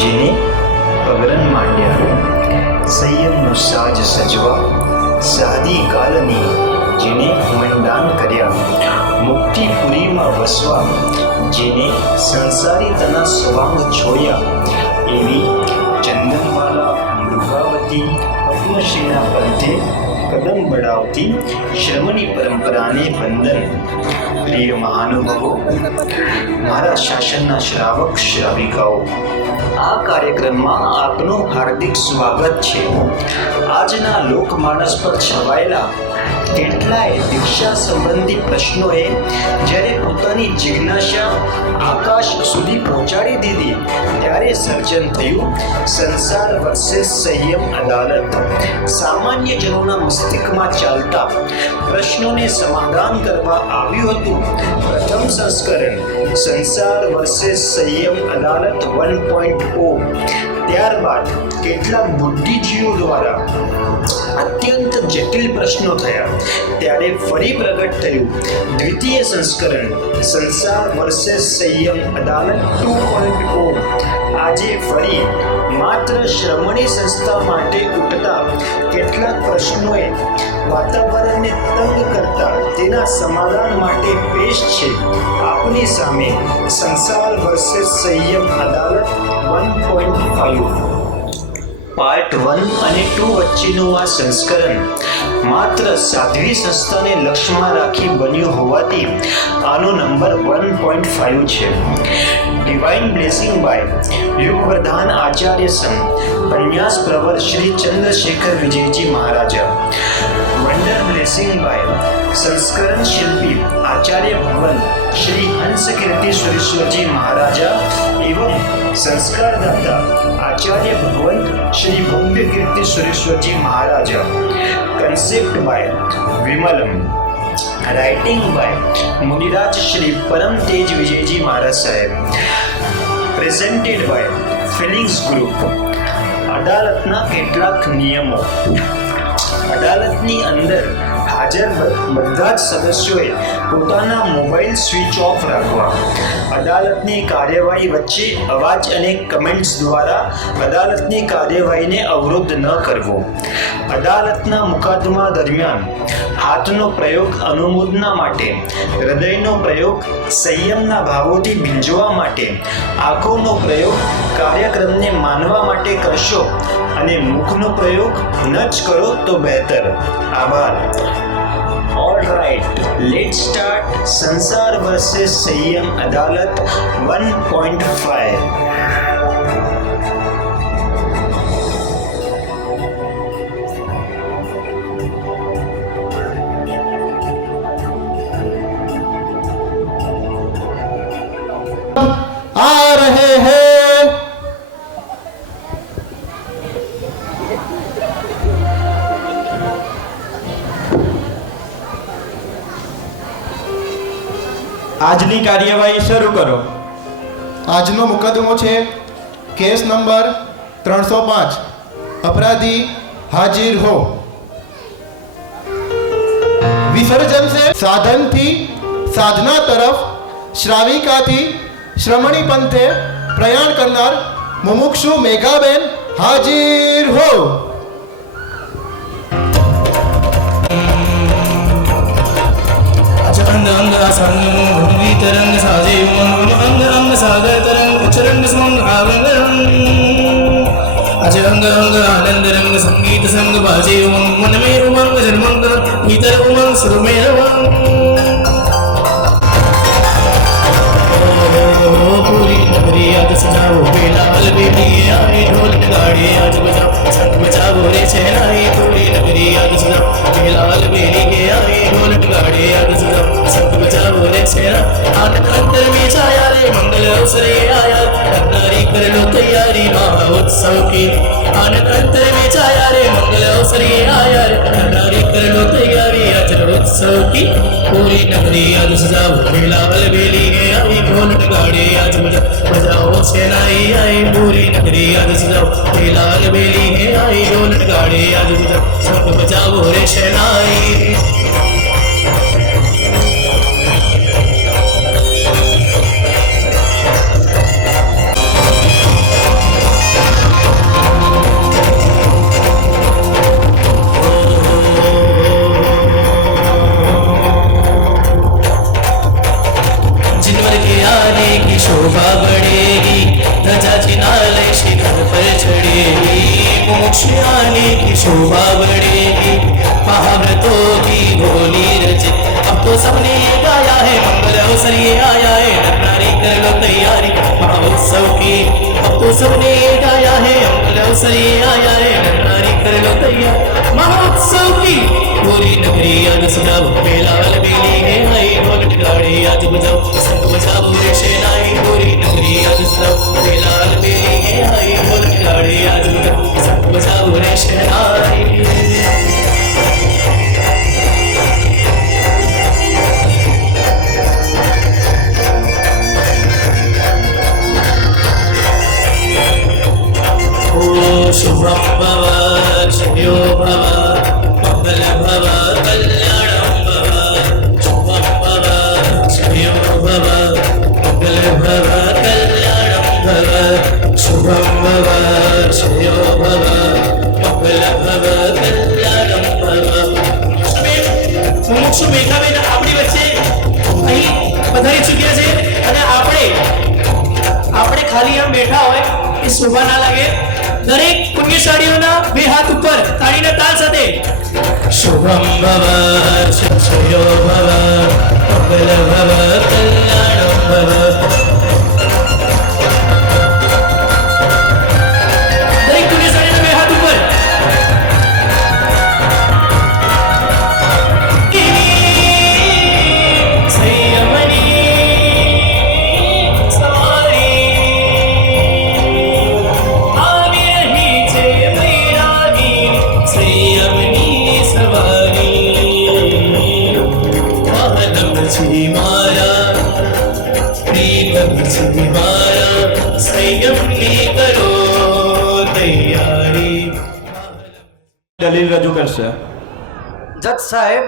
જેને પગરન માંડ્યા, સંયમનો સાજ સજવા સાદી કાલની જેને મંડાન કર્યા, મુક્તિપુરીમાં વસવા જેને સંસારી તના સ્વાંગ છોડ્યા, એવી ચંદનવાલા મૃગાવતી પદ્મશ્રીના પંથે કદમ બઢાવતી શ્રમણી પરંપરાને વંદન. પ્રિય મહાનુભાવો, મારા શાસનના શ્રાવક શ્રાવિકાઓ, આ કાર્યક્રમમાં આપનું હાર્દિક સ્વાગત છે. આજના લોકમાનસ પર છવાયેલા કેટલાય દીક્ષા સંબંધી પ્રશ્નોએ જ્યારે પોતાની જિજ્ઞાસા આકાશ સુધી પહોંચાડી દીધી, ત્યારે સર્જન થયું સંસાર વર્સેસ સંયમ અદાલત. સામાન્ય જનોના મસ્તિષ્કમાં ચાલતા પ્રશ્નોને સમાધાન કરવા આવ્યું હતું પ્રથમ સંસ્કરણ સંસાર વર્સેસ સંયમ અદાલત 1.0. ત્યારબાદ કેટલાક બુદ્ધિજીવીઓ દ્વારા અત્યંત જટિલ પ્રશ્નો થયા, ત્યારે ફરી પ્રગટ થયું દ્વિતીય સંસ્કરણ સંસાર વર્સેસ સંયમ અદાલત 2.0. આજે ફરી માત્ર શ્રમણી સંસ્થા માટે ઉઠતા કેટલાક પ્રશ્નોએ વાતાવરણને તંગ કરતા તેના સમાધાન માટે પેશ છે આપની સામે સંસાર વર્સેસ સંયમ અદાલત 1.5. પાર્ટ 1 અને 2 વચ્ચેનું આ સંસ્કરણ માત્ર સાધ્વી સંસ્થાને લક્ષ્યમાં રાખી બન્યું હોવાથી આનો નંબર 1.5 છે. ડિવાઇન બ્લેસિંગ બાય યુગવર્ધાન આચાર્ય સંઘ પન્યાસ પ્રવર શ્રી ચંદ્રશેખર વિજયજી મહારાજા. વંડર બ્લેસિંગ બાય સંસ્કરણ શિલ્પી આચાર્ય ભવન શ્રી હંસ કીર્તિ સુરેશ્વરજી મહારાજા एवं संस्कारदाता Acharya Bhagwant Shri Bhavya Kirti Sureshwarji Maharaja. Concept by Vimalam. Writing by Muniraj Shri Param Tej Vijayji Maharaj Saheb. Presented by Feelings Group. अदालतना કેટલાક નિયમો. અદાલતની અંદર હાજર બધા જ સદસ્યોએ પોતાના મોબાઈલ સ્વિચ ઓફ રાખવા. અદાલતની કાર્યવાહી વચ્ચે અવાજ અને કમેન્ટ્સ દ્વારા અદાલતની કાર્યવાહીને અવરોધ ન કરવો. અદાલતના મુકદ્દમા દરમિયાન હાથનો પ્રયોગ અનુમોદના માટે, હૃદયનો પ્રયોગ સંયમના ભાવોથી ભીંજવા માટે, આંખોનો પ્રયોગ કાર્યક્રમને માનવા માટે કરશો અને મુખનો પ્રયોગ ન જ કરો તો બહેતર. આભાર. All right, let's start સંસાર વર્સેસ સંયમ અદાલત 1.5. आ रहे हैं. આજની કાર્યવાહી શરૂ કરો. આજનો મુકદ્દમો છે કેસ નંબર 305. अपराधी हाजिर हो. વિસર્જન से સાધન થી સાધના તરફ શ્રાવિકાથી શ્રમણી પંથે પ્રયાણ કરનાર મુમુક્ષુ મેઘાબેન હાજર હો. अंग अंग असंग भूमि तरंग साजे उमंग अंग अंग सागर तरंग उच्चरंग समंग आवंग अज अंग अंग आनंद रंग संगीत संग बाजे उमंग मन में उमंग जन्मंग भीतर उमंग सुर में रवंग पूरी नगरी आज सजाओ बेलाल बेली आए ढोल गाड़ी आज बजाओ संग बजाओ रे शहनाई. पूरी नगरी आज सजाओ बेलाल बेली के आए ढोल गाड़ी आज सजाओ संग बजाओ रे शहना. आनंद अंतर में छाया रे मंगल अवसर आया नगरी कर लो तैयारी महा उत्सव की. आनंद अंतर में छाया रे मंगल अवसर आया नगरी कर लो तैयारी आज उत्सव की. पूरी नगरी आज सजाओ बेलाल बेली के आई ढोल गाड़ी आज बजाओ सेनाई आई. पूरी नगरी आज सजाओ बेलाल बेली है आई ढोल गाड़ी आज बजाओ संग बजाओ रे सेनाई. वृक्ष आने की शोभा बढ़ेगी, महाव्रतों की होली रचे। अब तो सबने ये गाया है, मंगल अवसर ये आया है, नर नारी कर लो तैयारी महोत्सव की। अब तो सबने ये गाया है, मंगल अवसर ये आया है, नर नारी कर लो तैयारी महोत्सव की। पूरी नगरी आज सजाओ, बेला अलबेली है आई, ढोल नगाड़े आज बजाओ, शंख बजाओ रे शहनाई। पूरी नगरी आज सजाओ, बेला अलबेली है आई, ढोल नगाड़े आज बजाओ, शंख बजाओ रे शहनाई। शुभम भव श्रेयो भव मंगल भव कल्याणं भव। शुभम भव श्रेयो भव मंगल भव कल्याणं भव। शुभम भव श्रेयो भव मंगल भव कल्याणं भव। મુમુક્ષુ મેઘાબેન આપણી વચ્ચે અહીં પધારી ચૂક્યા છે અને આપણે ખાલી આમ બેઠા હોય એ શોભા ના લાગે। દરેક પુણ્યશાળીઓના બે હાથ ઉપર તાળીના તાલ સાથે શુભમ ભવ શ્રેયો ભવ મંગલ ભવ કલ્યાણં ભવ। દરેક પુણ્યશાળીઓના બે હાથ ઉપર દલીલ રજૂ કરશે। જજ સાહેબ,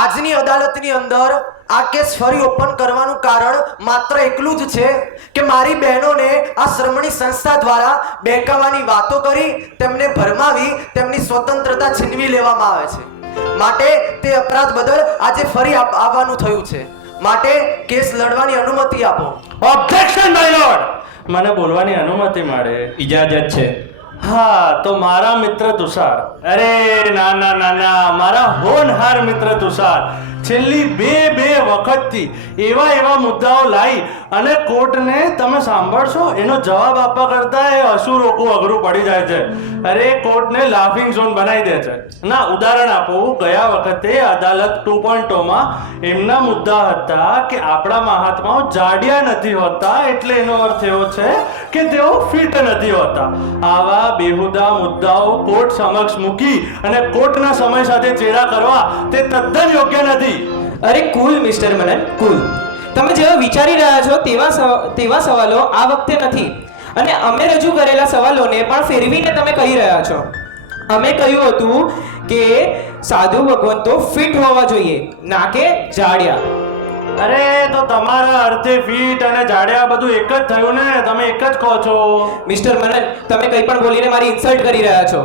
આજની અદાલતની અંદર આ કેસ ફરી ઓપન કરવાનું કારણ માત્ર એટલું જ છે કે મારી બહેનોને આ શ્રમણી સંસ્થા દ્વારા બહેકાવાની વાતો કરી તેમને ભરમાવી તેમની સ્વતંત્રતા છીનવી લેવામાં આવે છે। માટે તે અપરાધ બદલ આજે ફરી આવવાનું થયું છે। માટે કેસ લડવાની અનુમતિ આપો। ઓબ્જેક્શન માય લોર્ડ, મને બોલવાની અનુમતિ મળે? ઇજાજત છે। હા, તો મારા મિત્ર તુષાર, અરે ના ના ના ના, મારા હોનહાર મિત્ર તુષાર છેલ્લી બે વખતથી એવા મુદ્દાઓ લાવી અને કોર્ટને તમે સાંભળશો એનો જવાબ આપવા કરતા એ હસું રોકવું અઘરું પડી જાય છે। અરે કોર્ટને લાફિંગ ઝોન બનાવી દે છે। ના, ઉદાહરણ આપું, ગયા વખતે અદાલત 2.0 માં એમના મુદ્દા હતા કે આપણા મહાત્માઓ જાડિયા નથી હોતા, એટલે એનો અર્થ એવો છે કે તેઓ ફિટ નથી હોતા। આવા બેહુદા મુદ્દાઓ કોર્ટ સમક્ષ મૂકી અને કોર્ટના સમય સાથે ચેડા કરવા તે તદ્દન યોગ્ય નથી। અરે કુલ મિસ્ટર મનન, કુલ। તમે જેવા વિચારી રહ્યા છો તેવા સવાલો આ વખતે નથી, અને અમે રજૂ કરેલા સવાલોને પણ ફેરવીને તમે કહી રહ્યા છો। અમે કહ્યું હતું કે સાધુ ભગવંતો ફિટ હોવા જોઈએ, ના કે જાડિયા। અરે તો તમારા અર્થે ફિટ અને જાડિયા બધું એક જ થયું ને, તમે એક જ કહો છો। મિસ્ટર મનન, તમે કંઈ પણ બોલીને મારી ઇન્સલ્ટ કરી રહ્યા છો।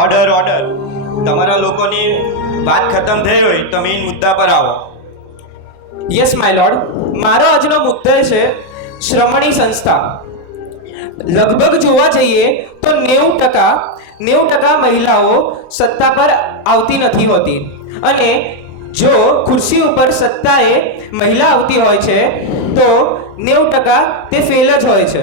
ઓર્ડર ઓર્ડર, તમારા લોકોની વાત ખતમ થઈ હોય તો મેઇન મુદ્દા પર આવો। યસ માય લોર્ડ, મારો આજનો મુદ્દો છે શ્રમણી સંસ્થા। લગભગ જોવા જઈએ તો 90% મહિલાઓ સત્તા પર આવતી નથી હોતી, અને જો ખુરશી ઉપર સત્તાએ મહિલા આવતી હોય છે તો 90% તે ફેલ જ હોય છે।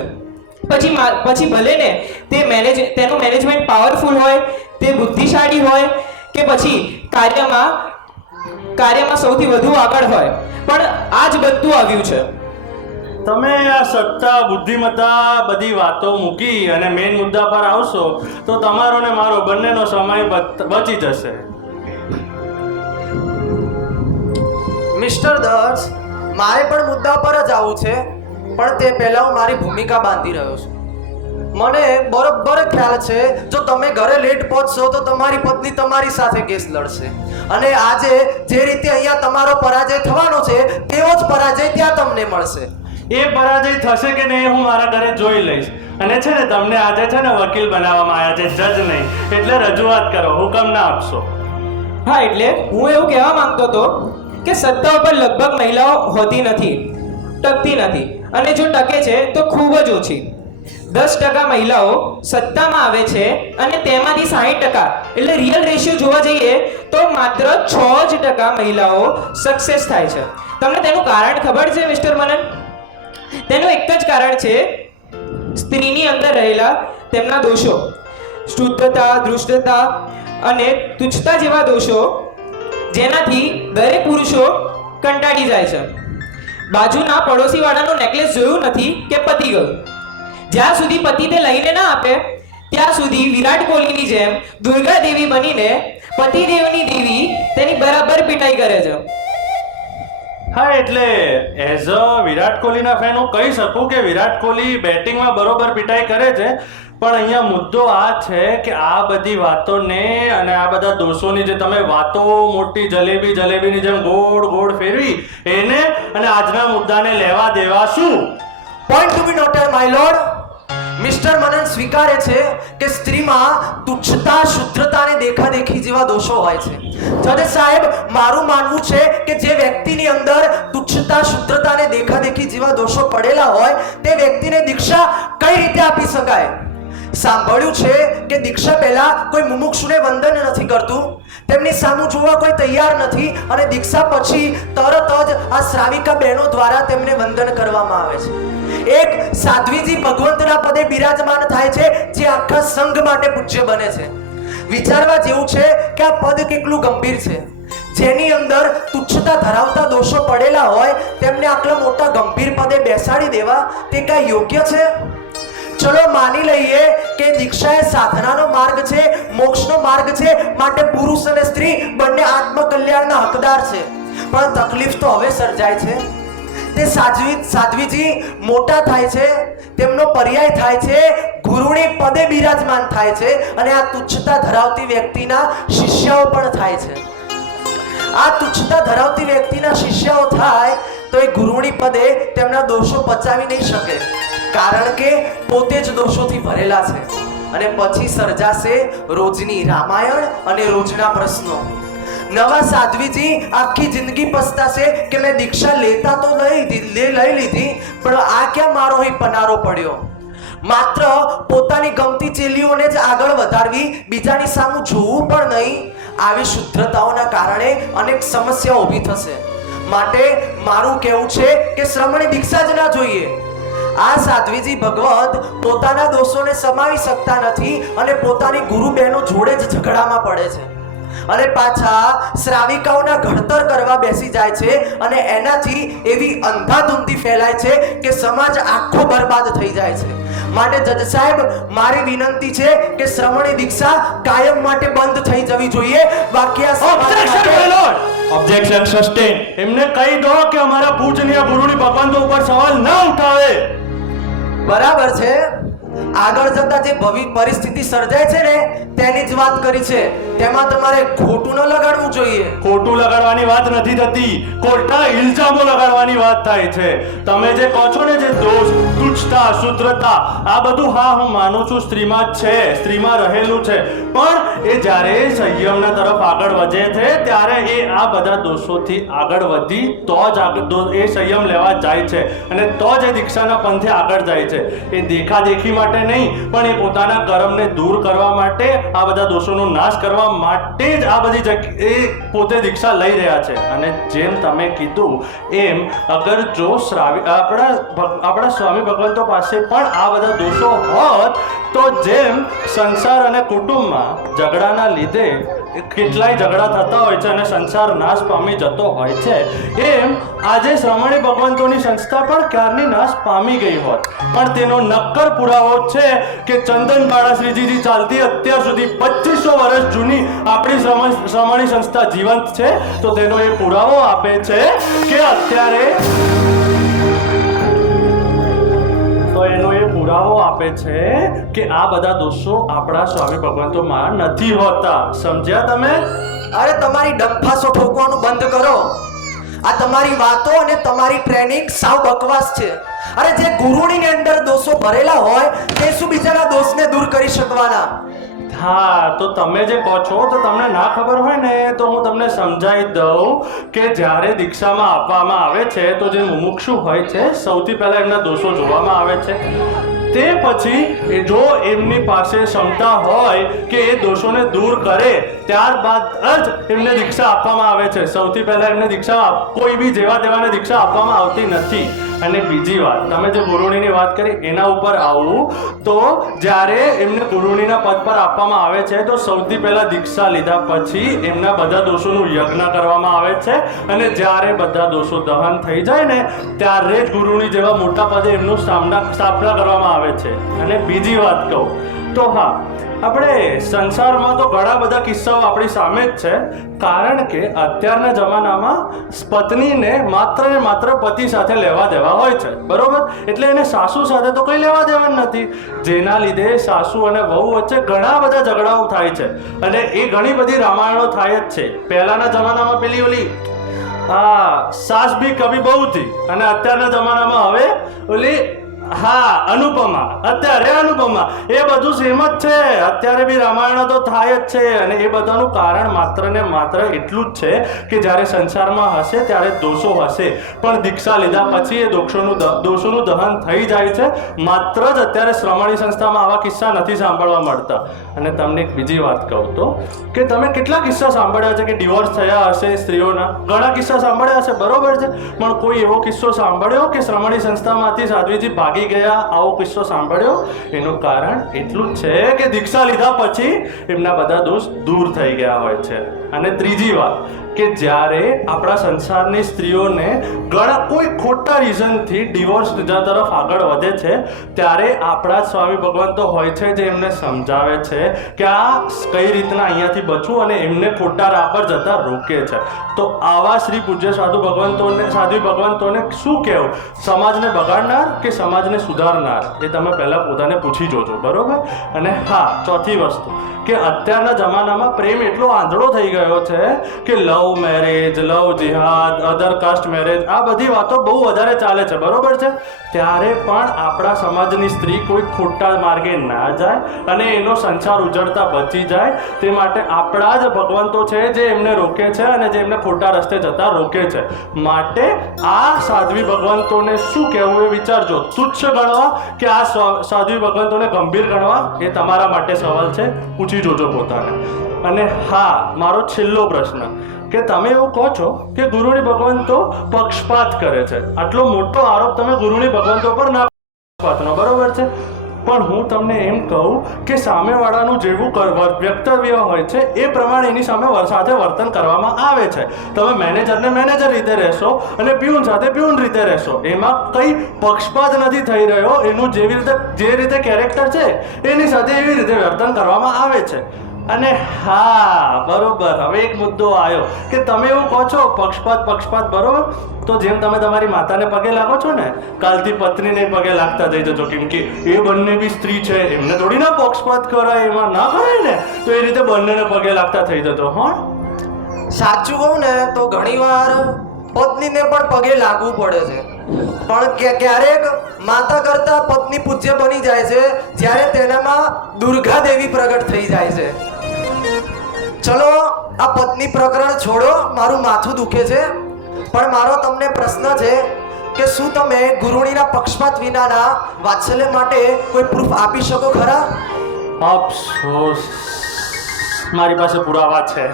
પછી ભલે ને તેનું મેનેજમેન્ટ પાવરફુલ હોય, તે બુદ્ધિશાળી હોય કે પછી કાર્યમાં સૌથી વધુ આગળ હોય, પણ આ જ બધું આવ્યું છે। તમે આ સત્તા બુદ્ધિમત્તા બધી વાતો મૂકી અને મેઇન મુદ્દા પર આવશો તો તમારો ને મારો બંનેનો સમય બચી જશે। મિસ્ટર દસ, મારે પણ મુદ્દા પર જ આવવું છે, પણ તે પહેલા હું મારી ભૂમિકા બાંધી રહ્યો છું। મને બરોબર ખ્યાલ છે જો તમે ઘરે લેટ પહોંચશો તો તમારી પત્ની તમારી સાથે કેસ લડશે, અને આજે જે રીતે અહીંયા તમારો પરાજય થવાનો છે તેવો જ પરાજય ત્યાં તમને મળશે। એ પરાજય થશે કે નહીં હું મારા ઘરે જોઈ લઈશ। અને છે ને, તમને આજે છે ને વકીલ બનાવવામાં આવ્યા છે, જજ નહીં, એટલે રજૂઆત કરો, હુકમ ના આપશો। હા, એટલે હું એવું કહેવા માંગતો હતો કે સત્તા ઉપર લગભગ મહિલાઓ હોતી નથી, ટકતી નથી, અને જો ટકે છે તો ખૂબ જ ઓછી। 10% મહિલાઓ સત્તામાં આવે છે અને તેમાંથી 60% એટલે રિયલ રેશિયો જોવા જઈએ તો માત્ર 6% મહિલાઓ સક્સેસ થાય છે. તમને તેનું કારણ ખબર છે મિસ્ટર મનન? તેનું એક જ કારણ છે સ્ત્રીની અંદર રહેલા તેમના દોષો, શુદ્ધતા, દૃષ્ટતા અને તુચ્છતા જેવા દોષો, જેનાથી દરેક પુરુષો કંટાળી જાય છે. બાજુના પડોશીવાળાનો નેકલેસ જોયું નથી કે પતી ગયું. જ્યાં સુધી પતિ તે લઈને ના આપે ત્યાં સુધી વિરાટ કોહલીની જેમ દુર્ગા દેવી બનીને પતિદેવની દેવી તેની બરાબર પિટાઈ કરે છે. હા, એટલે એઝ અ વિરાટ કોહલીના ફેન હું કહી શકું કે વિરાટ કોહલી બેટિંગમાં બરોબર પિટાઈ કરે છે, પણ અહીંયા મુદ્દો આ છે કે આ બધી વાતોને અને આ બધા દોષોની જે તમે વાતો મોટી જલેબીની જેમ ગોળ ગોળ ફેરવી એને અને આજના મુદ્દાને લેવા દેવા શું? Point to be noted my lord. Mister Manan સ્વીકારે છે કે સ્ત્રીમાં તુચ્છતા, શુદ્ધતા અને દેખાદેખી જેવા દોષો હોય છે. જજ સાહેબ, મારું માનવું છે કે જે વ્યક્તિની અંદર તુચ્છતા, શુદ્ધતા અને દેખાદેખી જેવા દોષો પડેલા હોય તે વ્યક્તિને દીક્ષા કઈ રીતે આપી શકાય? સાંભળ્યું છે કે દીક્ષા પહેલા કોઈ મુમુક્ષુને વંદન નથી કરતું, તેમની સામું જોવા કોઈ તૈયાર નથી અને દીક્ષા પછી તરત જ આ શ્રાવિકા બહેનો દ્વારા તેમને વંદન કરવામાં આવે છે. એક સાધ્વીજી ભગવંતના પદે બિરાજમાન થાય છે જે આખા સંઘ માટે પૂજ્ય બને છે. વિચારવા જેવું છે કે આ પદ કેટલું ગંભીર છે. જેની અંદર તુચ્છતા ધરાવતા દોષો પડેલા હોય તેમને આટલા મોટા ગંભીર પદે બેસાડી દેવા તે કાંઈ યોગ્ય છે? ચલો માની લઈએ કે દીક્ષા એ સાધનાનો માર્ગ છે, મોક્ષનો માર્ગ છે, માટે પુરુષ અને સ્ત્રી બંને આત્મકલ્યાણના હકદાર છે. પણ તકલીફ તો હવે સર્જાય છે. તે સાધ્વીજી મોટા થાય છે, તેમનો પર્યાય થાય છે, ગુરુની પદે બિરાજમાન થાય છે અને આ તુચ્છતા ધરાવતી વ્યક્તિના શિષ્યાઓ પણ થાય છે. આ તુચ્છતા ધરાવતી વ્યક્તિના શિષ્યાઓ થાય તો એ ગુરુની પદે તેમના દોષો પચાવી નહીં શકે, કારણ કે પોતે જ દોષોથી ભરેલા છે. અને પછી સર્જાશે રોજની રામાયણ અને રોજના પ્રશ્નો. નવા સાધ્વીજી આખી જિંદગી પસ્તાશે કે મેં દીક્ષા લેતા તો લઈ લીધી, પણ આ ક્યાં મારો અહીં પનારો પડ્યો. માત્ર પોતાની ગમતી ચેલીઓને જ આગળ વધારવી, બીજાની સામું જોવું પણ નહીં. આવી શુદ્ધતાઓના કારણે અનેક સમસ્યાઓ ઊભી થશે. માટે મારું કહેવું છે કે શ્રમણી દીક્ષા જ ના જોઈએ. આ સાધ્વીજી ભગવંત પોતાના દોષોને સમાવી શકતા નથી અને પોતાની ગુરુ બહેનો જોડે જ ઝઘડામાં પડે છે અને પાછા શ્રાવિકાઓના ઘડતર કરવા બેસી જાય છે અને એનાથી એવી અંધાધૂંધી ફેલાય છે કે સમાજ આખો બરબાદ થઈ જાય છે. માટે જજ સાહેબ, મારી વિનંતી છે કે શ્રમણી દીક્ષા કાયમ માટે બંધ થઈ જવી જોઈએ. બાકી આ ઓબ્જેક્શન સસ્ટેન. એમને કહી દો કે અમારા પૂજનીય ગુરુની ભગવંતો ઉપર સવાલ ન ઉઠાવે. બરાબર છે. આગળ જતા જે ભવિ પરિસ્થિતિ સર્જાય છે ને તેની જ વાત કરી છે. તેમાં તમારે ખોટું ન લગાડવું જોઈએ. ખોટું લગાડવાની વાત નથી થતી, ખોટા ઇલ્ઝામો લગાડવાની વાત થાય છે. તમે જે કહો છો ને, જે દોષ, તુચ્છતા, શુદ્ધતા, આ બધું હા હું માનું છું સ્ત્રીમાં જ છે, સ્ત્રીમાં રહેલું છે, પણ એ જ્યારે સંયમના તરફ આગળ વધે છે ત્યારે એ આ બધા દોષોથી આગળ વધી તો જ એ સંયમ લેવા જાય છે અને તો જ એ દીક્ષાના પંથે આગળ જાય છે. એ દેખાદેખી માટે નહીં, પણ એ પોતાના કર્મને દૂર કરવા માટે, આ બધા દોષોનો નાશ કરવા માટે જ આ બધી એ પોતે દીક્ષા લઈ રહ્યા છે. અને જેમ તમે કીધું એમ અગર જો આપણા સ્વામી ભગવંતો પાસે પણ આ બધા દોષો હોત તો જેમ સંસાર અને કુટુંબમાં ઝઘડાના લીધે કેટલાય ઝઘડા થતા હોય છે અને સંસાર નાશ પામી જતો હોય છે, એમ આજે શ્રમણી ભગવંતોની સંસ્થા પણ ક્યારની નાશ પામી ગઈ હોત. પણ તેનો નક્કર પુરાવો છે કે ચંદનબાળા શ્રીજીથી ચાલતી અત્યાર સુધી 2500 વર્ષ જૂની આપણી શ્રમણી સંસ્થા જીવંત છે. તો તેનો એ પુરાવો આપે છે કે અત્યારે પુરાવો આપે છે કે આ બધા દોષો આપણા સ્વામી ભગવંતોમાં નથી હોતા. સમજ્યા તમે? અરે તમારી ડંફાસો ઠોકવાનું બંધ કરો. આ તમારી વાતો અને તમારી ટ્રેનિંગ સાવ બકવાસ છે. અરે જે ગુરુની અંદર દોષો ભરેલા હોય તે શું બીજાના દોષને દૂર કરી શકવાના? હા, તો તમે જે કહો છો તો તમને ના ખબર હોય ને તો હું તમને સમજાવી દઉં કે જ્યારે દીક્ષામાં આપવામાં આવે છે તો જે મુમુક્ષુ હોય છે સૌથી પહેલા એમના દોષો જોવામાં આવે છે. તે પછી જો એમની પાસે ક્ષમતા હોય કે એ દોષોને દૂર કરે ત્યારબાદ જ એમને દીક્ષા આપવામાં આવે છે. સૌથી પહેલા એમને દીક્ષા કોઈ બી જેવા તેવાને દીક્ષા આપવામાં આવતી નથી. અને બીજી વાત, તમે જે ગુરુણીની વાત કરી એના ઉપર આવું તો જ્યારે એમને ગુરુણીના પદ પર આપવામાં આવે છે તો સૌથી પહેલા દીક્ષા લીધા પછી એમના બધા દોષોનું યજ્ઞ કરવામાં આવે છે. અને જ્યારે બધા દોષો દહન થઈ જાય ને ત્યારે જ ગુરુણી જેવા મોટા પદે એમનું સ્થાપના કરવામાં આવે છે. અને બીજી વાત કહું તો હા, આપણે સંસારમાં તો ઘણા બધા કિસ્સાઓ આપણી સામે જ છે. કારણ કે અત્યારના જમાનામાં પત્નીને માત્ર ને માત્ર પતિ સાથે લેવા દેવા હોય છે, બરોબર? એટલે એને સાસુ સાથે તો કંઈ લેવા દેવા નથી, જેના લીધે સાસુ અને વહુ વચ્ચે ઘણા બધા ઝઘડાઓ થાય છે. અને એ ઘણી બધી રામાયણો થાય જ છે. પહેલાના જમાનામાં પેલી ઓલી સાસ ભી કભી બહુ થી, અને અત્યારના જમાનામાં હવે ઓલી અનુપમા, અત્યારે અનુપમા, એ બધું સેમ જ છે. અત્યારે બી રામાયણ તો થાય જ છે. અને એ બધાનું કારણ માત્ર ને માત્ર એટલું જ છે કે જ્યારે સંસારમાં હશે ત્યારે દોષો હશે, પણ દીક્ષા લીધા પછી એ દોષોનું દહન થઈ જાય છે. માત્ર જ અત્યારે શ્રમણી સંસ્થામાં આવા કિસ્સા નથી સાંભળવા મળતા. અને તમને એક બીજી વાત કહું તો કે તમે કેટલા કિસ્સા સાંભળ્યા છે કે ડિવોર્સ થયા હશે સ્ત્રીઓના? ઘણા કિસ્સા સાંભળ્યા હશે, બરોબર છે, પણ કોઈ એવો કિસ્સો સાંભળ્યો કે શ્રમણી સંસ્થામાંથી સાધ્વીજી ભાગી ગયા? આવો કિસ્સો સાંભળ્યો? એનું કારણ એટલું જ છે કે દીક્ષા લીધા પછી એમના બધા દોષ દૂર થઈ ગયા હોય છે. અને ત્રીજી વાત કે જ્યારે આપણા સંસારની સ્ત્રીઓને કોઈ ખોટા રીઝનથી ડિવોર્સ તરફ આગળ વધે છે ત્યારે આપણા સ્વામી ભગવાન તો હોય છે જે એમને સમજાવે છે કે આ કઈ રીતના અહીંયાથી બચવું અને એમને ખોટા રાહ પર જતા રોકે છે. તો આવા શ્રી પૂજ્ય સાધુ ભગવંતોને શું કહેવું? સમાજને બગાડનાર કે સમાજને સુધારનાર? એ તમે પહેલા પોતાને પૂછી જોજો, બરોબર? અને હા, ચોથી વસ્તુ કે અત્યારના જમાનામાં પ્રેમ એટલો આંધળો થઈ ગયો છે કે લવ મેરેજ, લવ જિહાદ, અધર કાસ્ટ મેરેજ, આ બધી વાતો બહુ વધારે ચાલે છે, બરોબર છે? ત્યારે પણ આપણા સમાજની સ્ત્રી કોઈ ખોટા માર્ગે ના જાય અને એનો સંસાર ઉજળતા બચી જાય તે માટે આપણા જ ભગવંતો છે જે એમને રોકે છે અને જે એમને ખોટા રસ્તે જતા રોકે છે. માટે આ સાધ્વી ભગવંતોને શું કહેવું એ વિચારજો. તુચ્છ ગણવા કે આ સાધ્વી ભગવંતોને ગંભીર ગણવા એ તમારા માટે સવાલ છે, પૂછી જોજો પોતાને. અને હા, મારો છેલ્લો પ્રશ્ન કે તમે એવું કહો છો કે ગુરુણી ભગવંતો પક્ષપાત કરે છે. આટલો મોટો આરોપ તમે ગુરુણી ભગવંતો પર ના પક્ષપાતનો, બરોબર છે, પણ હું તમને એમ કહું કે સામેવાળાનું જેવું વ્યક્તવ્ય હોય છે એ પ્રમાણે એની સાથે વર્તન કરવામાં આવે છે. તમે મેનેજરને મેનેજર રીતે રહેશો અને પ્યુન સાથે પ્યુન રીતે રહેશો, એમાં કંઈ પક્ષપાત નથી થઈ રહ્યો. એનું જે રીતે કેરેક્ટર છે એની સાથે એવી રીતે વર્તન કરવામાં આવે છે. અને હા, બરોબર, હવે એક મુદ્દો આવ્યો કે તમે એવું કહો છો પક્ષપાત, બરોબર? તો જેમ તમે તમારી માતાને પગે લાગો છો ને, કાલથી પત્નીને પગે લાગતા થઈ જજો, કેમ કે એ બંને બી સ્ત્રી છે, એમને થોડી ના પક્ષપાત કરાય, એમાં ના કરાય ને, તો એ રીતે બંનેને પગે લાગતા થઈ જજો. સાચું કહું ને તો ઘણીવાર પત્નીને પણ પગે લાગવું પડે છે, પણ ક્યારેક માતા કરતા પત્ની પૂજ્ય બની જાય છે જ્યારે તેનામાં દુર્ગા દેવી પ્રગટ થઈ જાય છે. ચલો આ પત્ની પ્રકરણ છોડો, મારું માથું દુખે છે. પણ મારો તમને પ્રશ્ન છે કે શું તમે ગુરુણીના પક્ષપાત વિનાના વાત્સલ્ય માટે કોઈ પ્રૂફ આપી શકો ખરા? અફસોસ, મારી પાસે પુરાવા છે,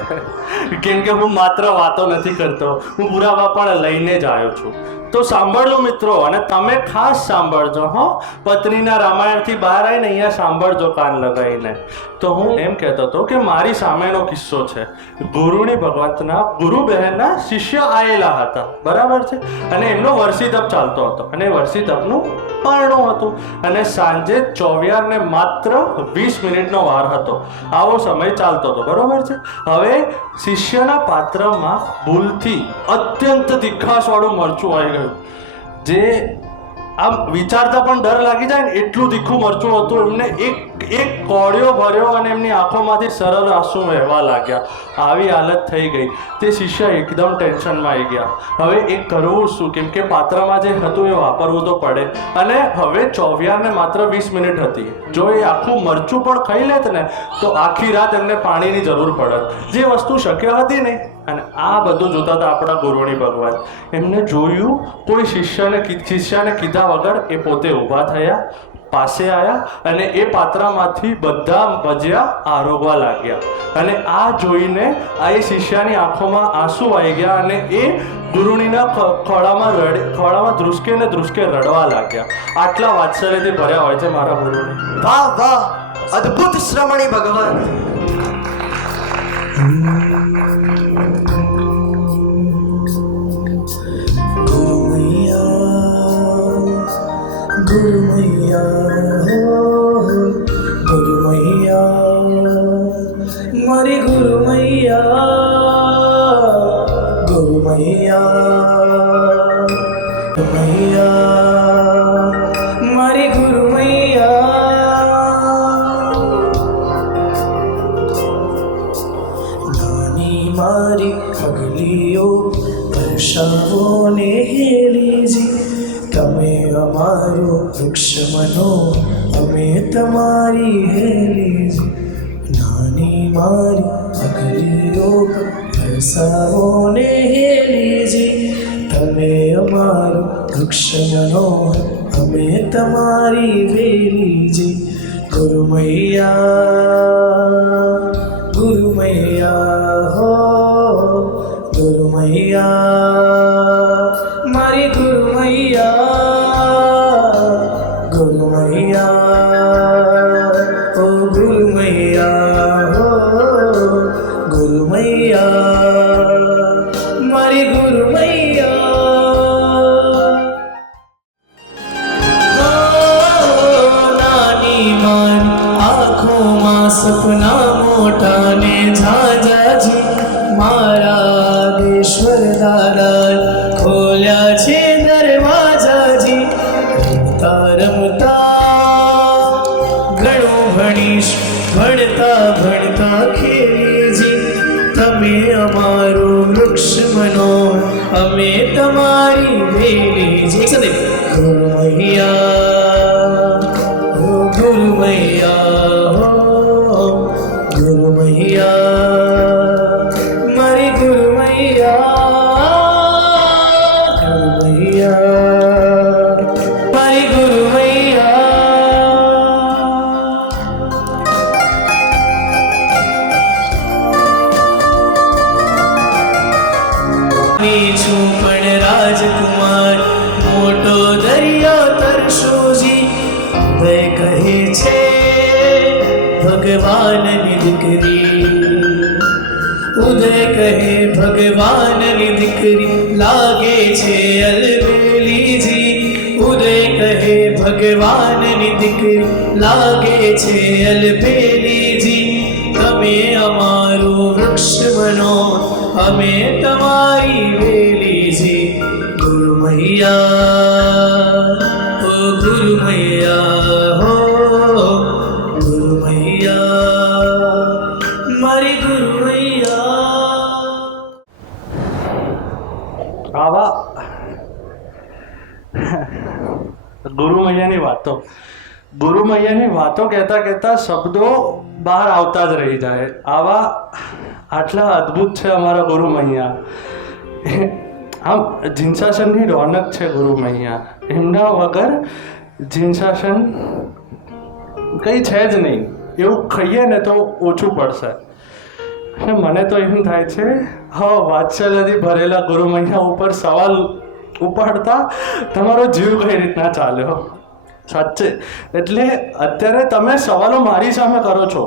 કેમ કે હું માત્ર વાતો નથી કરતો, હું પુરાવા પણ લઈને જ આવ્યો છું. તો સાંભળજો મિત્રો, અને તમે ખાસ સાંભળજો. પત્નીના રામાયણથી બહાર આવીને અહીંયા સાંભળજો કાન લગાવીને. તો હું એમ કહેતો હતો કે મારી સામેનો કિસ્સો છે. ગુરુણી ભગવંતના ગુરુ બહેનના શિષ્ય આવેલા હતા, બરાબર છે, અને એમનો વર્ષી તપ ચાલતો હતો અને વર્ષી તપનું પરણું હતું અને સાંજે ચોવિયારને માત્ર 20 મિનિટનો વાર હતો. આવો સમય ચાલતો હતો, બરોબર છે. હવે શિષ્યના પાત્રમાં ભૂલથી અત્યંત તીખાસવાળું મરચું આવી ગયું, જે આમ વિચારતા પણ ડર લાગી જાય ને એટલું તીખું મરચું હતું. એમને એક કોળિયો ભર્યો અને એમની આંખોમાંથી સરળ આંસુ વહેવા લાગ્યા. આવી હાલત થઈ ગઈ. તે શિષ્ય એકદમ ટેન્શનમાં આવી ગયા. હવે એ કરવું શું? કેમ કે પાત્રમાં જે હતું એ વાપરવું તો પડે, અને હવે ચોવિયારને માત્ર 20 મિનિટ હતી. જો એ આખું મરચું પણ ખાઈ લેત ને તો આખી રાત એમને પાણીની જરૂર પડત, જે વસ્તુ શક્ય હતી નહીં. અને આ બધું જોતા હતા આપણા ગુરુણી ભગવાન. એમને જોયું કોઈ શિષ્યને કીધા વગર એ પોતે ઊભા થયા, પાસે આવ્યા અને એ પાત્રમાંથી બધા ભજીયા આરોગવા લાગ્યા. અને આ જોઈને આ એ શિષ્યની આંખોમાં આંસુ આવી ગયા અને એ ગુરુણીના ખોળામાં ધ્રુસકે ને ધ્રુસકે રડવા લાગ્યા. આટલા વાત્સલ્યથી ભર્યા હોય છે મારા ગુરુણી. વાહ વાહ, અદ્ભુત શ્રમણી ભગવાન. गुरु मैया मारी गुरु मैया मारी गुरु मैया नानी मारी पगलियो वर्षाओ ने हेलीजी તમે અમારો વૃક્ષ મનો અમે તમારી હેલી. નાની મારી અગલીઓ વરસાવો ને હેલીજી તમે અમારો વૃક્ષ મનો અમે તમારી વેલીજી. ગુરુ મૈયા હો ગુરુ મૈયા મારી ગુરુ મૈયા ગુરુ મૈયા ઓ ગુરુ મૈયા હો ગુરુ મૈયા મારી ગુરુ મૈયા. નાની મારી આંખોમાં સપના મોટા ને ઝાઝાજી મારા દેશ્વર દાદા ખોલ્યા છે દરવાજાજી. રમતા રમતા ઘણું ભણીશ ભણતા ભણતા ખેલીજી તમે અમારો વૃક્ષ મનો અમે તમારી વેલીજી. ગુરુ મૈયા હો ગુરુ મૈયા હો ગુરુ મૈયા મારી ગુરુ મૈયા ગુરુ મૈયા મારી ગુરુ મૈયા. છું પણ રાજકુમાર મોટો દરિયો તરશોજી ઉદય કહે છે ભગવાનની દીકરી. ઉદય કહે ભગવાનની દીકરી લાગે છે અલબેલીજી. ઉદય કહે ભગવાનની દીકરી લાગે છે અલબેલીજી. તમે અમારું વૃક્ષ બનો અમે તમારી વેલીજી. ગુરુ મૈયા ઓ ગુરુ મૈયા હો ગુરુ મૈયા મારી ગુરુ મૈયા. આવા ગુરુ મૈયાની વાતો કહેતા શબ્દો બહાર આવતા જ રહી જાય. આવા આટલા અદ્ભુત છે અમારા ગુરુ મૈયા. આમ જીનશાસનની રોનક છે ગુરુ મૈયા. એમના વગર જીનશાસન કંઈ છે જ નહીં. એવું ખાઈએ ને તો ઓછું પડશે. અને મને તો એમ થાય છે વાત્સલ્યથી ભરેલા ગુરુ મૈયા ઉપર સવાલ ઉપાડતા તમારો જીવ કઈ રીતના ચાલ્યો. સાચે એટલે અત્યારે તમે સવાલો મારી સામે કરો છો,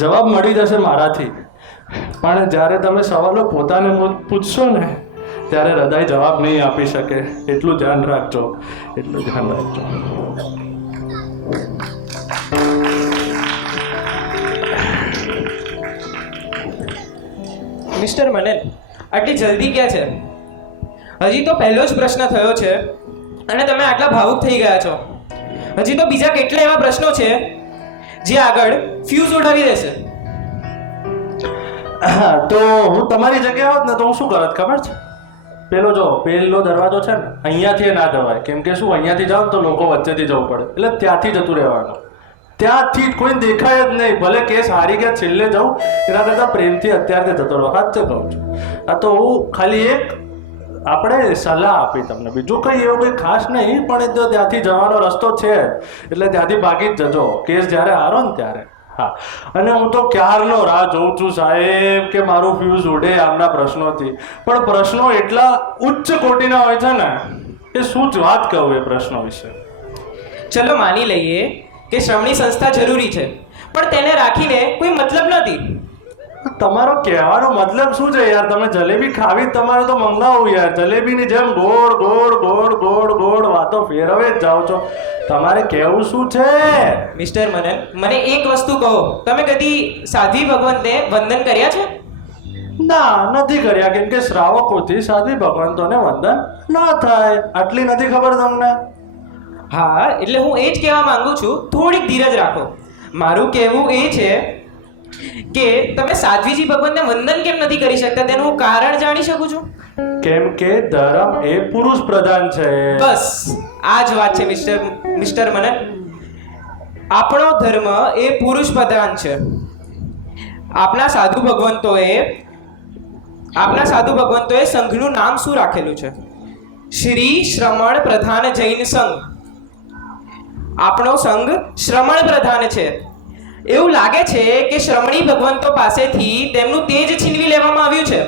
જવાબ મળી જશે મારાથી, પણ જ્યારે તમે સવાલો પોતાને પૂછશો ને ત્યારે હૃદય જવાબ નહીં આપી શકે. એટલું ધ્યાન રાખજો. મિસ્ટર મનેન, આટલી જલ્દી ક્યાં છે? હજી તો પહેલો જ પ્રશ્ન થયો છે અને તમે આટલા ભાવુક થઈ ગયા છો. હજી તો બીજા કેટલા એવા પ્રશ્નો છે જે આગળ ફ્યુઝ ઉડાવી દેશે. તો હું તમારી જગ્યાએ હોત ને તો હું શું કરત ખબર છે? પેલો દરવાજો છે ને અહીંયાથી ના જવાય, કેમ કે શું અહીંયાથી જાવ ને તો લોકો વચ્ચેથી જવું પડે, એટલે ત્યાંથી જતું રહેવાનું. ત્યાંથી જ કોઈ દેખાય જ નહીં, ભલે કેસ હારી ગયા છેલ્લે જવું એના કરતાં પ્રેમથી અત્યારથી જતો રહો. સાચે કહું છું. આ તો હું ખાલી એક આપણે સલાહ આપી તમને, બીજું કંઈ એવું કંઈ ખાસ નહીં, પણ એ જો ત્યાંથી જવાનો રસ્તો છે એટલે ત્યાંથી ભાગી જ જજો કેસ જ્યારે હારો ને ત્યારે. હા, અને હું તો ક્યારનો રાહ જોઉં છું સાહેબ કે મારું ફ્યુઝ ઉડે આમના પ્રશ્નોથી, પણ પ્રશ્નો એટલા ઉચ્ચ કોટીના હોય છે ને એ શું જ વાત કહું એ પ્રશ્નો વિશે. ચલો માની લઈએ કે શ્રમણી સંસ્થા જરૂરી છે, પણ તેને રાખીને કોઈ મતલબ નથી. તમારો કહેવાનો મતલબ શું છે યાર? તમે જલેબી ખાવી જ તમારે તો મંગાવું યાર. જલેબીની જેમ ગોળ ગોળ ગોળ ગોળ ગોળ વાતો ફેરવે જ જાઓ છો. તમારે કહેવું શું છે? મિસ્ટર મનન, મને એક વસ્તુ કહો, તમે કદી સાધ્વી ભગવંતને વંદન કર્યા છે? ના, નથી કર્યા, કેમ કે શ્રાવકોથી સાધ્વી ભગવંતોને વંદન ના થાય. આટલી નથી ખબર તમને? હા, એટલે હું એ જ કહેવા માંગુ છું, થોડીક ધીરજ રાખો. મારું કહેવું એ છે કે તમે સાધ્વીજી ભગવંતને વંદન કેમ નથી કરી શકતા તેનું હું કારણ જાણી શકું છું? કેમ કે ધર્મ એ પુરુષ પ્રધાન છે. બસ આ જ વાત છે મિસ્ટર મનન. આપણો ધર્મ એ પુરુષ પ્રધાન છે. આપણા સાધુ ભગવંતોએ સંઘનું નામ શું રાખેલું છે? શ્રી શ્રમણ પ્રધાન જૈન સંઘ. આપણો સંઘ શ્રમણ પ્રધાન છે. એવું લાગે છે કે શ્રમણી ભગવંતો પાસેથી તેમનું તેજ છીનવી લેવામાં આવ્યું છે,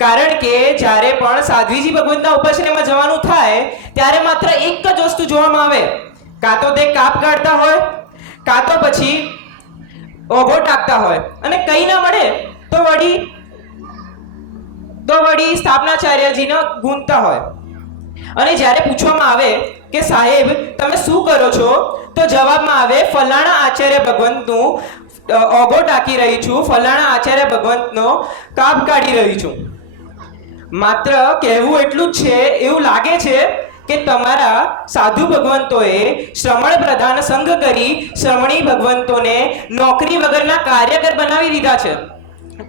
કારણ કે જ્યારે પણ સાધ્વીજી ભગવંતના ઉપાસનામાં જવાનું થાય ત્યારે માત્ર એક જ વસ્તુ જોવામાં આવે, કાં તો તે કાપ કાઢતા હોય, કાં તો પછી ઓઘો ટાકતા હોય, અને કંઈ ના મળે તો વળી સ્થાપનાચાર્યજીને ગૂંથતા હોય. અને જ્યારે પૂછવામાં આવે કે સાહેબ તમે શું કરો છો, તો જવાબમાં આવે ફલાણા આચાર્ય ભગવંતનું ઓઘો ટાંકી રહી છું, ફલાણા આચાર્ય ભગવંતનો કાપ કાઢી રહી છું. માત્ર કહેવું એટલું જ છે. એવું લાગે છે કે તમારા સાધુ ભગવંતોએ શ્રમણ પ્રધાન સંઘ કરી શ્રમણી ભગવંતોને નોકરી વગરના કાર્યકર બનાવી દીધા છે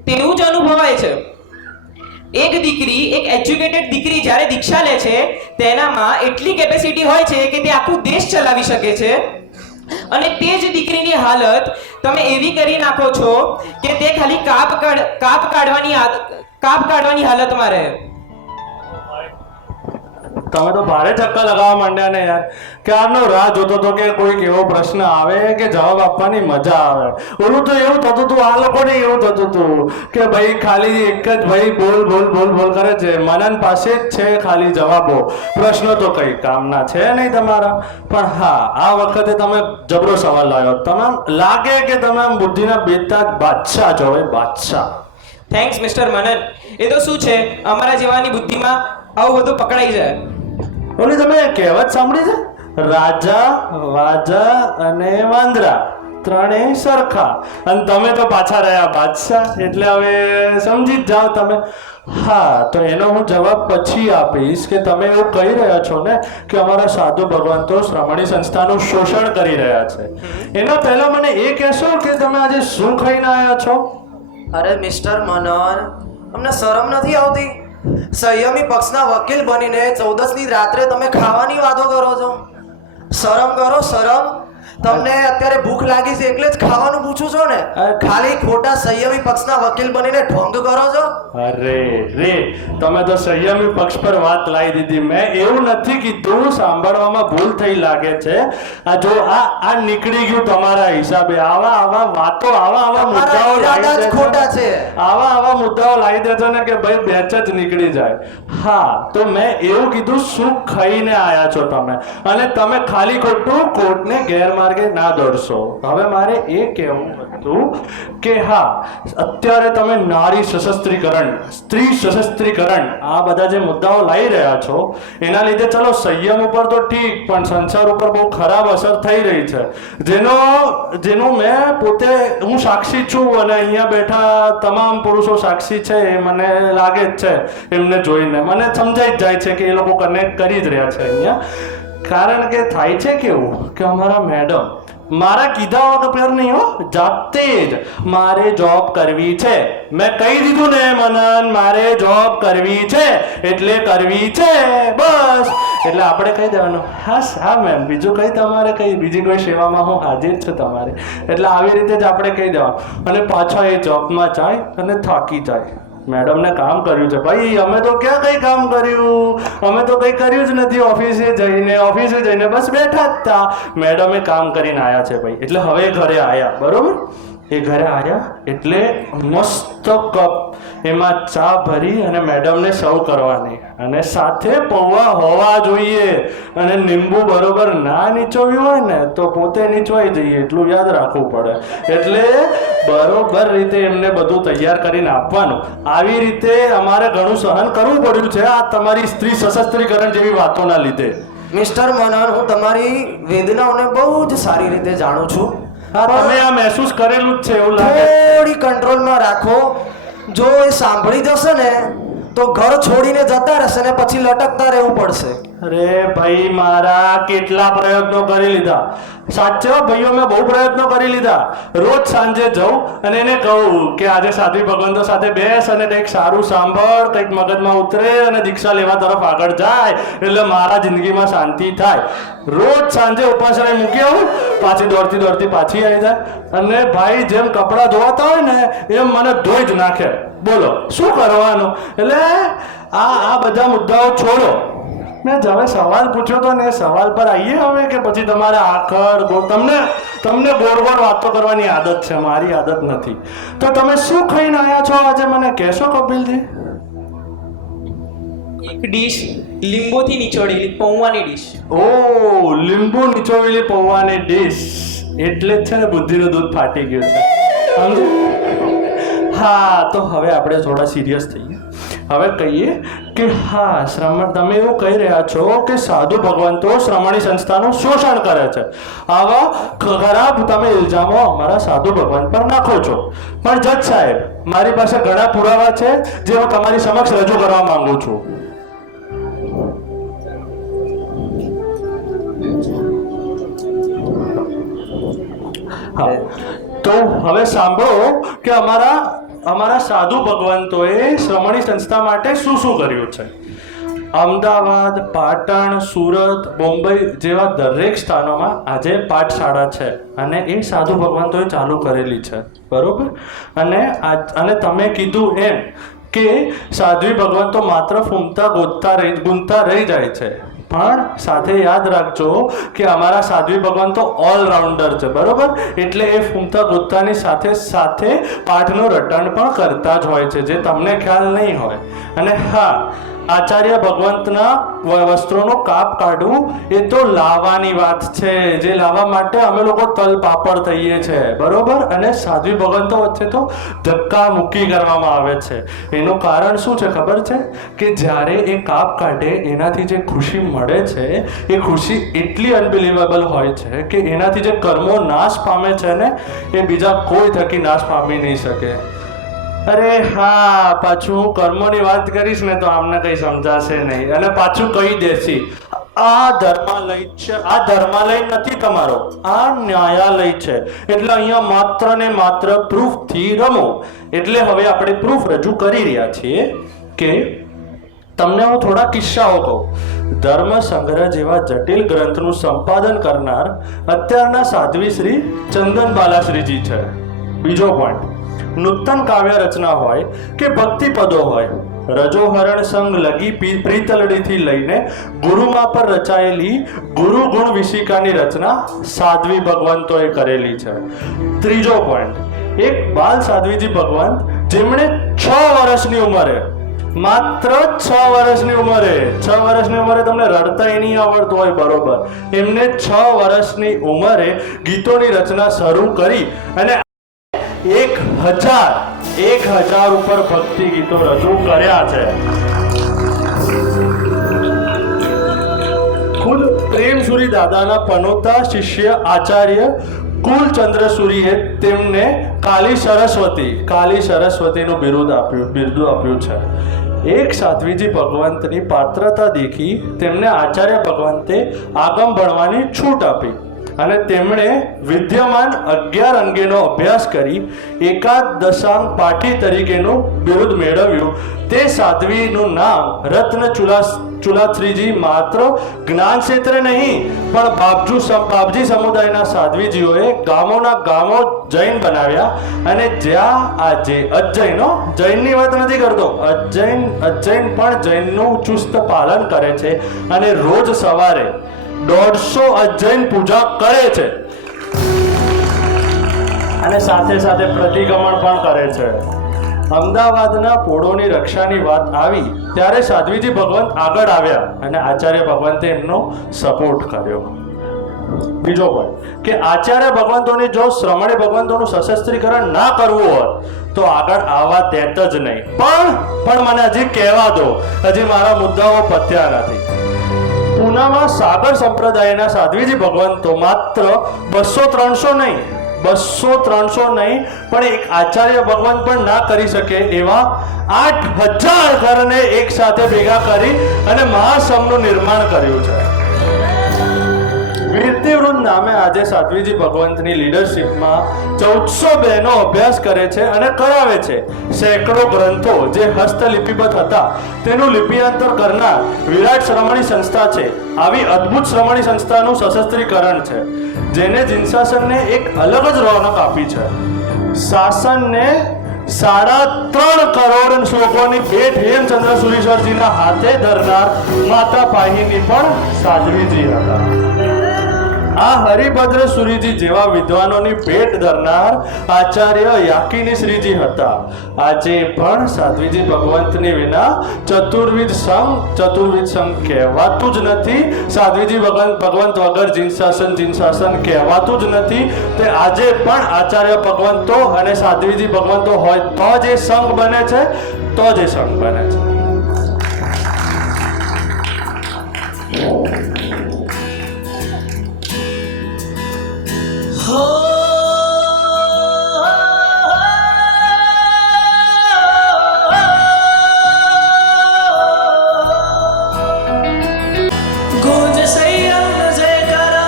તેવું જ અનુભવાય છે. એક એજ્યુકેટેડ દીકરી જ્યારે દીક્ષા લે છે તેનામાં એટલી કેપેસિટી હોય છે કે તે આખું દેશ ચલાવી શકે છે, અને તે જ દીકરીની હાલત તમે એવી કરી નાખો છો કે તે ખાલી કાપ કાઢવાની હાલતમાં રહે. તમે તો ભારે ચક્કર લગાવવા માંડ્યા ને યાર. ક્યારનો રાહ જોતો હતો કે કોઈક એવો પ્રશ્ન આવે કે જવાબ આપવાની મજા આવે. ઓલું તો એવું થતું હતું, આ લોકોને એવું થતું હતું કે ભાઈ ખાલી એક જ ભાઈ બોલ બોલ બોલ બોલ કરે છે, મનન પાસે જ છે ખાલી જવાબો, પ્રશ્નો તો કઈ કામના છે નહીં તમારા. પણ હા, આ વખતે તમે જબરો સવાલ લાવ્યો. તમે લાગે કે તમે બુદ્ધિના બેતાજ બાદશાહ છો. ભાઈ બાદશાહ. થેન્ક્સ મિસ્ટર મનન. એ તો શું છે, અમારા જેવાની બુદ્ધિમાં આવું બધું પકડાઈ જાય. ઓલી તમે કહેવત સાંભળી છે? રાજા, વાજા અને વાંદરા ત્રણેય સરખા, અને તમે તો પાછા રહ્યા બાદશાહ. એટલે હવે સમજી જ જાઓ તમે. હા, તો એનો હું જવાબ પછી આપીશ કે તમે એવું કહી રહ્યા છો ને કે અમારા સાધુ ભગવંતો શ્રમણી સંસ્થાનું શોષણ કરી રહ્યા છે. એના પહેલા મને એ કહેશો કે તમે આજે શું ખાઈને આવ્યા છો? અરે મિસ્ટર મનન, અમને શરમ નથી આવતી? સંયમી પક્ષના વકીલ બનીને 14ની રાત્રે તમે ખાવાની વાતો કરો છો. શરમ કરો, શરમ. તમને અત્યારે ભૂખ લાગી છે એટલે જ ખાવાનું પૂછું છો ને? ખાલી ખોટા સંયમી પક્ષના વકીલ બનીને ઢોંગ કરો છો. અરે રે, તમે તો સંયમી પક્ષ પર વાત લાવી દીધી. મેં એવું નથી કીધું, સાંભળવામાં ભૂલ થઈ લાગે છે. આ જો આ નીકળી ગયું તમારા હિસાબે. આવા વાતો, આવા મુદ્દાઓ લાવી ખોટા છે. આવા મુદ્દાઓ લાવી દેજો ને કે ભાઈ બેચ જ નીકળી જાય. હા, તો મેં એવું કીધું શું ખાઈને આયા છો તમે, અને તમે ખાલી ખોટું કોર્ટને ગેરમાર્ગે ના દોડશો. હવે મારે એ કહેવું હતું કે હા, અત્યારે તમે નારી સશસ્ત્રીકરણ, સ્ત્રી સશસ્ત્રીકરણ, આ બધા જે મુદ્દાઓ લાવી રહ્યા છો એના લીધે ચલો સંયમ ઉપર તો ઠીક, પણ સંસાર ઉપર બહુ ખરાબ અસર થઈ રહી છે, જેનો મેં પોતે હું સાક્ષી છું, અને અહીંયા બેઠા તમામ પુરુષો સાક્ષી છે. એ મને લાગે જ છે, એમને જોઈને મને સમજાઈ જ જાય છે કે એ લોકો કનેક્ટ કરી જ રહ્યા છે અહીંયા. કારણ કે થાય છે કેવું કે અમારા મેડમ મારા કીધા વગર નહીં હો, જાતે જ મારે જોબ કરવી છે. મેં કહી દીધું ને મનન, મારે જોબ કરવી છે એટલે કરવી છે, બસ. એટલે આપણે કહી દેવાનું હા મેમ, બીજું કઈ તમારે કઈ બીજી કોઈ સેવામાં હું હાજર છું તમારે. એટલે આવી રીતે જ આપણે કહી દેવાનું. અને પાછા એ જોબમાં જાય અને થાકી જાય. મેડમને કામ કર્યું છે ભાઈ, અમે તો ક્યાં કઈ કામ કર્યું, અમે તો કઈ કર્યું જ નથી. ઓફિસે જઈને બસ બેઠા જ હતા. મેડમે કામ કરીને આવ્યા છે ભાઈ. એટલે હવે ઘરે આવ્યા, બરોબર. એ ઘરે આવ્યા એટલે મસ્ત કપ એમાં ચા ભરી અને મેડમને સર્વ કરવાની, અને સાથે પૌવા હોવા જોઈએ. અને લીંબુ બરોબર ના નીચોવ્યું હોય ને તો પોતે નીચવાઈ જઈએ, એટલું યાદ રાખવું પડે. એટલે બરોબર રીતે એમને બધું તૈયાર કરીને આપવાનું. આવી રીતે અમારે ઘણું સહન કરવું પડ્યું છે આ તમારી સ્ત્રી સશસ્ત્રીકરણ જેવી વાતોના લીધે. મિસ્ટર મનન, હું તમારી વેદનાઓને બહુ જ સારી રીતે જાણું છું. હા, તમે આ મહેસૂસ કરેલું જ છે એવું લાગે. થોડી કંટ્રોલમાં રાખો. જો એ સાંભળી જશે ને તો ઘર છોડીને જતા રહેશે ને પછી લટકતા રહેવું પડશે. અરે ભાઈ, મારા કેટલા પ્રયત્નો કરી લીધા. સાચે ભાઈઓ, મેં બહુ પ્રયત્નો કરી લીધા. રોજ સાંજે જાઉં અને એને કહું કે આજે સાધ્વી ભગવંતો સાથે બેસ અને કંઈક સારું સાંભળ, કંઈક મગજમાં ઉતરે અને દીક્ષા લેવા તરફ આગળ જાય એટલે મારા જિંદગીમાં શાંતિ થાય. રોજ સાંજે ઉપાસના મૂકી આવું, પાછી દોડતી પાછી આવી જાય. અને ભાઈ જેમ કપડાં ધોવાતા હોય ને એમ મને ધોઈ જ નાખે. બોલો શું કરવાનું? એટલે આ બધા મુદ્દાઓ છોડો. મેં હવે સવાલ પૂછ્યો તો ને, સવાલ પર આવીએ હવે, કે પછી તમારે તમને ગોળ વાતો કરવાની આદત છે, મારી આદત નથી. તો તમે શું ખાઈને આવ્યા છો આજે, મને કહેશો કપિલજી? એક ડીશ લીંબુથી નીચોડેલી પૌવાની ડીશ. ઓ, લીંબુ નીચોવેલી પૌવાની ડીશ. એટલે જ છે ને બુદ્ધિનું દૂધ ફાટી ગયું છે, સમજો? હા, તો હવે આપણે થોડા સિરિયસ થઈએ. હવે કહીએ કે હા, તમે એવું કહી રહ્યા છો કે સાધુ ભગવંતો શ્રમણી સંસ્થાનું શોષણ કરે છે. આવા ખરાબ તમે ઇલ્ઝામો અમારા સાધુ ભગવાન પર નાખો છો. પણ જજ સાહેબ, મારી પાસે ઘણા પુરાવા છે જે હું તમારી સમક્ષ રજૂ કરવા માંગુ છું. હા, તો હવે સાંભળો કે અમારા સાધુ ભગવંતોએ શ્રમણી સંસ્થા માટે શું શું કર્યું છે. અમદાવાદ, પાટણ, સુરત, મુંબઈ જેવા દરેક સ્થાનોમાં આજે પાઠશાળા છે અને એ સાધુ ભગવંતોએ ચાલુ કરેલી છે, બરોબર. અને તમે કીધું એમ કે સાધ્વી ભગવંતો માત્ર ગુંતા રહી જાય છે, પણ સાથે યાદ રાખજો કે અમારા સાધ્વી ભગવંતો ઓલરાઉન્ડર છે, બરોબર. એટલે એ ફૂમતા ગોતાની સાથે સાથે પાઠનું રટણ પણ કરતા જ હોય છે, જે તમને ખ્યાલ નહીં હોય. અને હા, આચાર્ય ભગવંતના વસ્ત્રોનો કાપ કાઢવું એ તો લાવવાની વાત છે, જે લાવવા માટે અમે લોકો તલ પાપડ થઈએ છીએ, બરોબર. અને સાધ્વી ભગવંતો વચ્ચે તો ધક્કા મુક્કી કરવામાં આવે છે. એનું કારણ શું છે ખબર છે? કે જ્યારે એ કાપ કાઢે એનાથી જે ખુશી મળે છે એ ખુશી એટલી અનબિલીવેબલ હોય છે કે એનાથી જે કર્મો નાશ પામે છે ને એ બીજા કોઈ થકી નાશ પામી નહીં શકે. અરે હા, પાછું હું કર્મોની વાત કરીશ ને તો આમને કઈ સમજાશે નહીં અને પાછું કહી દેશી આ ધર્માલય છે. આ ધર્માલય નથી તમારો, આ ન્યાયાલય છે. એટલે અહીંયા માત્ર ને માત્ર પ્રૂફથી રમો. એટલે હવે આપણે પ્રૂફ રજૂ કરી રહ્યા છીએ કે તમને હું થોડા કિસ્સાઓ કહું. ધર્મ સંગ્રહ જેવા જટિલ ગ્રંથનું સંપાદન કરનાર અત્યારના સાધ્વી શ્રી ચંદન બાલાશ્રીજી છે. બીજો પોઈન્ટ, નૂતન કાવ્ય રચના હોય કે ભક્તિ પદો હોય, રજોહરણ સંગ લગી પ્રીતલડીથી લઈને ગુરુમા પર રચાયેલી ગુરુ ગુણ વિશિકાની રચના સાધ્વી ભગવંતોએ કરેલી છે. ત્રીજો પોઈન્ટ, એક બાલ સાધ્વીજી ભગવંત જેમણે 6 વર્ષની ઉંમરે, માત્ર 6 વર્ષની ઉંમરે તમને રડતા નહીં આવડતું હોય, બરોબર, એમને 6 વર્ષની ઉંમરે ગીતોની રચના શરૂ કરી અને 1000 ઉપર ભક્તિ ગીતો રજૂ કર્યા છે. ખુદ પ્રેમસુરી દાદાના પનોતા શિષ્ય આચાર્ય કુલચંદ્રસુરીએ તેમને કાલી સરસ્વતીનું બિરુદ આપ્યું છે. એક સાધ્વીજી ભગવંતની પાત્રતા દેખી તેમને આચાર્ય ભગવંતે આગમ ભણવાની છૂટ આપી અને તેમણે વિદ્યમાન 11 અંગેનો અભ્યાસ કરી એકાદશાંગ પાઠી તરીકેનું બિરુદ મેળવ્યું. તે સાધ્વીનું નામ રત્ન ચુલાશ્રીજી માત્ર જ્ઞાન ક્ષેત્રે નહીં પણ બાપજી સમુદાયના સાધ્વીજીઓએ ગામોના ગામો જૈન બનાવ્યા. અને જ્યાં આજે જૈનની વાત નથી કરતો, અજૈન પણ જૈનનું ચુસ્ત પાલન કરે છે અને રોજ સવારે 150 અજૈન પૂજા કરે છે અને સાથે સાથે પ્રતિક્રમણ પણ કરે છે. અમદાવાદના પોળોની રક્ષાની વાત આવી ત્યારે સાધ્વીજી ભગવંત આગળ આવ્યા અને આચાર્ય ભગવંતે એમનો સપોર્ટ કર્યો. બીજો પોઈન્ટ કે આચાર્ય ભગવંતોની જો શ્રમણી ભગવંતોનું સશસ્ત્રીકરણ ના કરવું હોત તો આગળ આવવા દેત જ નહીં. પણ મને હજી કહેવા દો, હજી મારા મુદ્દાઓ પત્યા નથી. પૂનામાં સાગર સંપ્રદાયના સાધ્વીજી ભગવંતો માત્ર 200-300 નહીં પણ એક આચાર્ય ભગવંત પણ ના કરી શકે એવા 8000 ઘરને એક સાથે ભેગા કરી અને મહાસંઘનું નિર્માણ કર્યું છે. વીરતીવૃંદ નામે આજે સાધ્વીજી ભગવંતની લીડરશિપમાં 1400 બહેનો અભ્યાસ કરે છે અને કરાવે છે. સેંકડો ગ્રંથો જે હસ્તલિપિબદ્ધ હતા તેનું લિપિયાંતર કરનાર વિરાટ શ્રમણી સંસ્થા છે. આવી અદ્ભુત શ્રમણી સંસ્થાનું સશસ્ત્રીકરણ છે જેને જીનશાસનને એક અલગ જ રોનક આપી છે. શાસનને 3.5 કરોડ શ્લોકોની ભેટ હેમચંદ્ર સુરીશ્વરજીના હાથે ધરનાર માતા પાહીની પણ સાધ્વીજી હતા. આ હરિભદ્ર સુરીજી જેવા વિદ્વાનોની ભેટ ધરનાર આચાર્ય યાકિની શ્રીજી હતા. આજે પણ સાધ્વીજી ભગવંતની વિના ચતુર્વિધ સંઘ કહેવાતું જ નથી. સાધ્વીજી ભગવંત વગર જીનશાસન કહેવાતું જ નથી. તે આજે પણ આચાર્ય ભગવંતો અને સાધ્વીજી ભગવંતો હોય તો જ એ સંઘ બને છે, તો જ એ સંઘ બને છે. गूंज संयम जयकारा,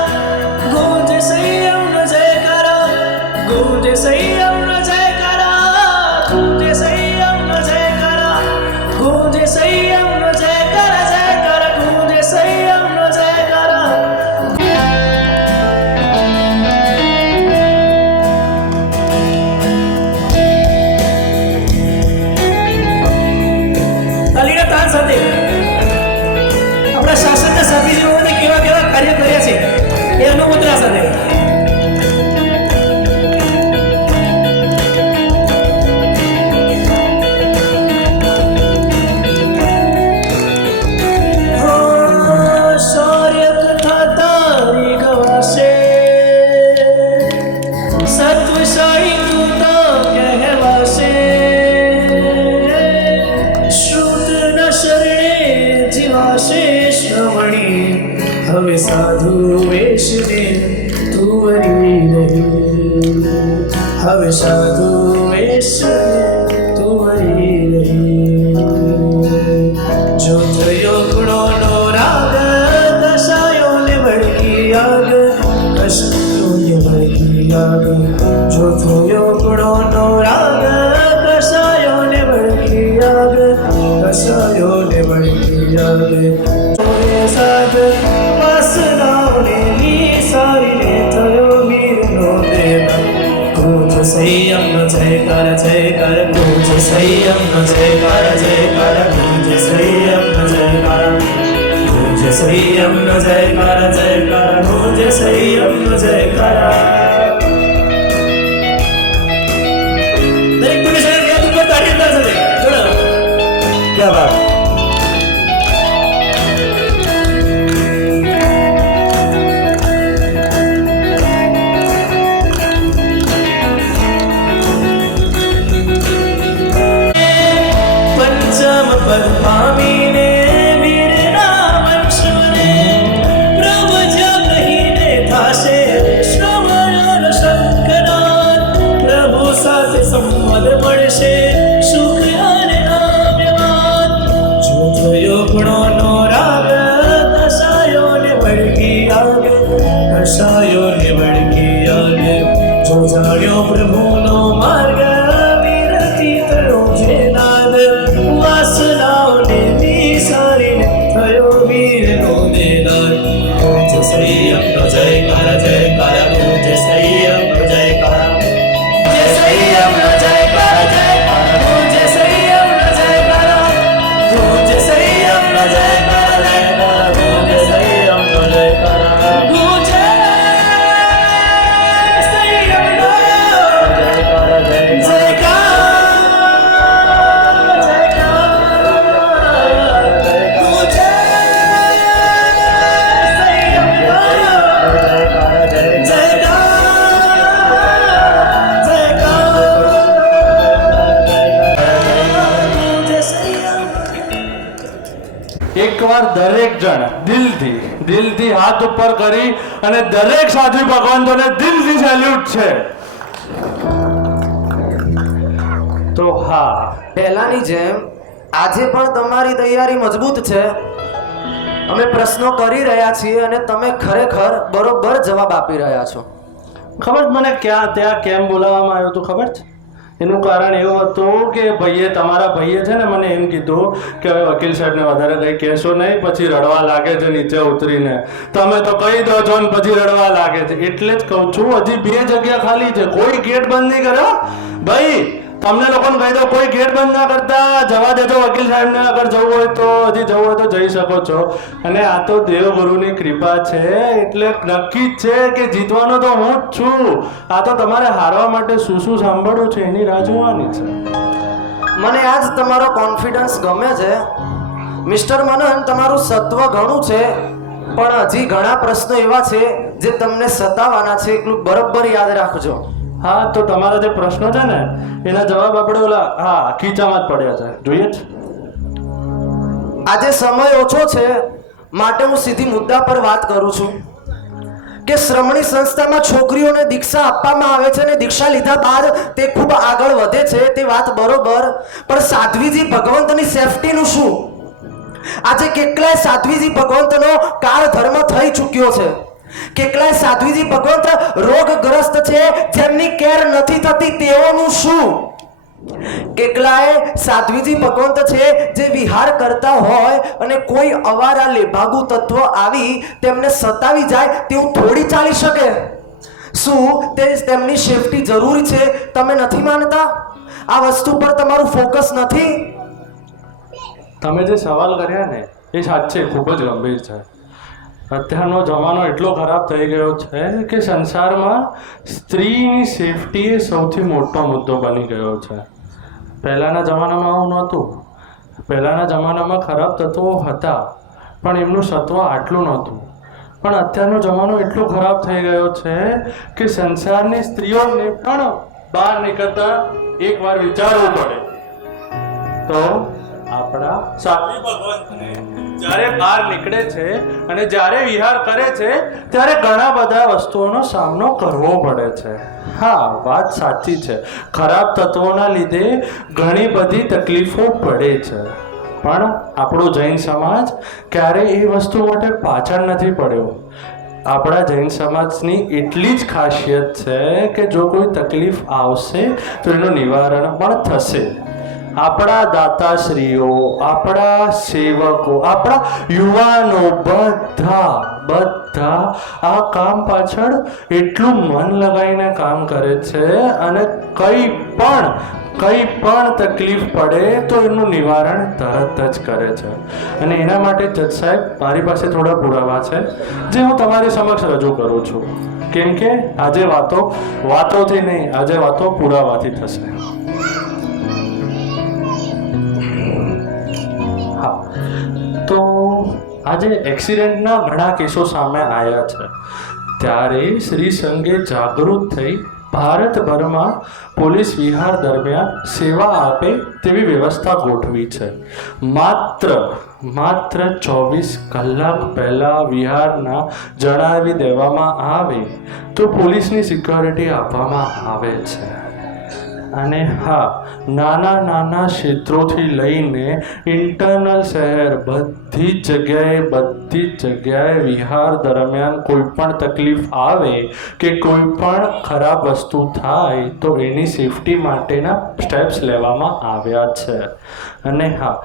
गूंज संयम जयकारा, गूंज संयम जयकारा, गूंज संयम जयकारा, गूंज संयम जयकारा, जयकारा गूंज संयम जयकारा. તાલીના તાન સાથે આપણા શાસનના સાધ્વીજીઓને કેવા કેવા કાર્ય કર્યા છે એ અનુમોદના સાથે શૌર્ય કથા તારી ગવાશે, સત્વશાળી તું તો કહેવાશે. શ્રુત ન શરણે જીવાશે શ્રવણી, હવે સાધુ વેશને તું વરી રહી, હવે સાધુ વેશને તું વરી રહી. જો થયો ગુણોનો રાગ, દશાયોને ભડકી આગ, દશાયોને ભડકી આગ. જો થયો ગુણોનો રાગ, દશાયોને ભડકી આગ, દશાયોને ભડકી આગ. સાધ વાસનાઓને નિસારીને થયો વીરનો દેવ. ગૂંજ સંયમનો જયકાર, જયકાર ગૂંજ સંયમનો જયકાર, જયકાર ગૂંજ સંયમનો જયકાર, ગૂંજ સંયમનો જયકાર, જયકાર ગૂંજ સંયમનો જયકાર. દરેક પુરુષ યાદ ઉપર તાળી સાથે જોડો. ક્યાં વાત. પદ પામીને વીરના વંશને પ્રભુ જ કહીને થાશે શ્રવણ. જાણ્યો પ્રભુનો માર્ગ વિરતી થયો જે નાદ વાસનાઓને વિસારીને થયો વીરનો દેદાર ગુંજ સંયમનો જયકાર જયકાર ગુંજ સંયમનો જયકાર જય સંયમનો જયકાર જયકાર ગુંજ સંયમનો જયકાર ગુંજ સંયમનો જયકાર જયકાર ગુંજ સંયમનો જયકાર ગુંજ એકવાર દરેક જણ દિલથી હાથ ઉપર કરી અને દરેક સાધુ ભગવંતોને દિલથી સેલ્યુટ છે. તો હા, પહેલાની જેમ આજે પણ તમારી તૈયારી મજબૂત છે. અમે પ્રશ્નો કરી રહ્યા છીએ અને તમે ખરેખર બરોબર જવાબ આપી રહ્યા છો. ખબર છે મને ત્યાં કેમ બોલાવવામાં આવ્યો હતું? ખબર છે એનું કારણ એવું હતું કે તમારા ભાઈએ છે ને મને એમ કીધું કે હવે વકીલ સાહેબને વધારે કંઈ કહેશો નહીં, પછી રડવા લાગે છે નીચે ઉતરીને. તમે તો કહી દો છો ને પછી રડવા લાગે છે. એટલે જ કહું છું હજી 2 જગ્યા ખાલી છે. કોઈ ગેટ બંધ નહીં કર્યો ભાઈ. તમને લોકોને કહી દો કોઈ ગેટ બંધ ના કરતા, જવા દેજો વકીલ સાહેબને. અગર જવું હોય તો હજી જવું હોય તો જઈ શકો છો. અને આ તો દેવગુરુની કૃપા છે એટલે નક્કી જ છે કે જીતવાનો તો હું જ છું. આ તો તમારે હારવા માટે શું સાંભળવું છે એની રાહ જોવાની છે. મને આજ તમારો કોન્ફિડન્સ ગમે છે મિસ્ટર મનન. તમારું સત્વ ઘણું છે પણ હજી ઘણા પ્રશ્નો એવા છે જે તમને સતાવવાના છે. એટલું બરોબર યાદ રાખજો. હા, તો તમારા જે પ્રશ્નો છે ને એના જવાબ આપણે ખીચામાં જ પડ્યા છે. જોઈએ જ. આજે સમય ઓછો છે માટે હું સીધી મુદ્દા પર વાત કરું છું કે શ્રમણી સંસ્થામાં છોકરીઓને દીક્ષા આપવામાં આવે છે અને દીક્ષા લીધા બાદ તે ખૂબ આગળ વધે છે. તે વાત બરોબર, પણ સાધ્વીજી ભગવંતની સેફટીનું શું? આજે કેટલાય સાધ્વીજી ભગવંતનો કાળ ધર્મ થઈ ચૂક્યો છે. કેટલાય સાધ્વીજી ભગવંત રોગગ્રસ્ત છે જેમની કેર નથી થતી, તેઓનું શું? કેટલાય સાધ્વીજી ભગવંત છે જે વિહાર કરતા હોય અને કોઈ અવારા લેભાગુ તત્વ આવી તેમને સતાવી જાય તેવું થોડી ચાલી શકે. શું તેમની સેફટી જરૂરી છે? તમે નથી માનતા? આ વસ્તુ પર તમારું ફોકસ નથી? તમે જે સવાલ કર્યા ને એ સાચે ખૂબ જ ગંભીર છે. અત્યારનો જમાનો એટલો ખરાબ થઈ ગયો છે કે સંસારમાં સ્ત્રીની સેફટી એ સૌથી મોટો મુદ્દો બની ગયો છે. પહેલાંના જમાનામાં આવું નહોતું. પહેલાંના જમાનામાં ખરાબ તત્વો હતા પણ એમનું સત્વ આટલું નહોતું. પણ અત્યારનો જમાનો એટલો ખરાબ થઈ ગયો છે કે સંસારની સ્ત્રીઓને પણ બહાર નીકળતા એકવાર વિચારવું પડે. તો આપણા સાધ્વી ભગવંતને જ્યારે બહાર નીકળે છે અને જ્યારે વિહાર કરે છે ત્યારે ઘણા બધા વસ્તુઓનો સામનો કરવો પડે છે. હા, વાત સાચી છે. ખરાબ તત્વોના લીધે ઘણી બધી તકલીફો પડે છે પણ આપણો જૈન સમાજ ક્યારેય એ વસ્તુ માટે પાછળ નથી પડ્યો. આપણા જૈન સમાજની એટલી જ ખાસિયત છે કે જો કોઈ તકલીફ આવશે તો એનું નિવારણ પણ થશે. આપણા દાતાશ્રીઓ, આપણા સેવકો, આપણા યુવાનો બધા આ કામ પાછળ એટલું મન લગાવીને કામ કરે છે અને કંઈ પણ તકલીફ પડે તો એનું નિવારણ તરત જ કરે છે. અને એના માટે જજ સાહેબ મારી પાસે થોડા પુરાવા છે જે હું તમારી સમક્ષ રજૂ કરું છું. કેમ કે આજે વાતોથી નહીં, આજે વાતો પુરાવાથી થશે. તો આજે એક્સિડન્ટના ઘણા કેસો સામે આવ્યા છે ત્યારે શ્રી સંઘે જાગૃત થઈ ભારતભરમાં પોલીસ વિહાર દરમિયાન સેવા આપે તેવી વ્યવસ્થા ગોઠવી છે. માત્ર 24 કલાક પહેલા વિહારના જણાવી દેવામાં આવે તો પોલીસની સિક્યોરિટી આપવામાં આવે છે. અને હા, નાના નાના ક્ષેત્રોથી લઈને ઇન્ટરનલ શહેર બધી જ જગ્યાએ વિહાર દરમિયાન કોઈ પણ તકલીફ આવે કે કોઈ પણ ખરાબ વસ્તુ થાય તો એની સેફટી માટેના સ્ટેપ્સ લેવામાં આવ્યા છે. અને હા,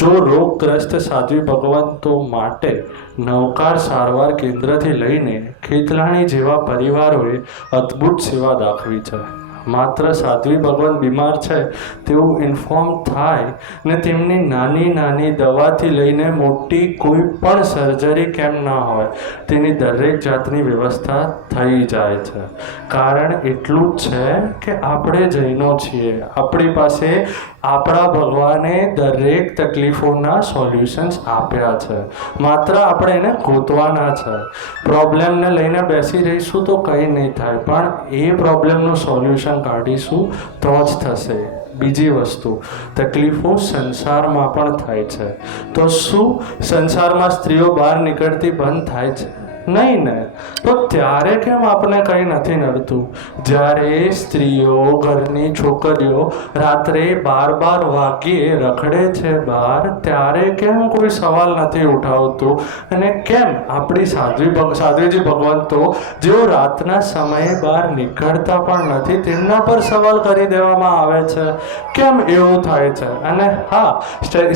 જો રોગગ્રસ્ત સાધ્વી ભગવંતો માટે નવકાર સારવાર કેન્દ્રથી લઈને ખેતલાણી જેવા પરિવારોએ અદ્ભુત સેવા દાખવી છે. માત્ર સાધ્વી ભગવંત બીમાર છે તેવું ઇન્ફોર્મ થાય ને તેમની નાની નાની દવાથી લઈને મોટી કોઈ પણ સર્જરી કેમ ના હોય તેની દરેક જાતની વ્યવસ્થા થઈ જાય છે. કારણ એટલું જ છે કે આપણે જૈનો છીએ, આપણી પાસે આપણા ભગવાને દરેક તકલીફોના સોલ્યુશન્સ આપ્યા છે, માત્ર આપણે એને ગોતવાના છે. પ્રોબ્લેમને લઈને બેસી રહીશું તો કંઈ નહીં થાય, પણ એ પ્રોબ્લેમનું સોલ્યુશન કાઢીશું તો જ થશે. બીજી વસ્તુ, તકલીફો સંસારમાં પણ થાય છે, તો શું સંસારમાં સ્ત્રીઓ બહાર નીકળતી બંધ થાય છે? નહીં ને. તો ત્યારે કેમ આપણે કંઈ નથી નડતું? જ્યારે સ્ત્રીઓ, ઘરની છોકરીઓ રાત્રે 12 વાગ્યે રખડે છે બહાર, ત્યારે કેમ કોઈ સવાલ નથી ઉઠાવતું? અને કેમ આપણી સાધ્વીજી ભગવંતો જેઓ રાતના સમયે બહાર નીકળતા પણ નથી તેમના પર સવાલ કરી દેવામાં આવે છે? કેમ એવું થાય છે? અને હા,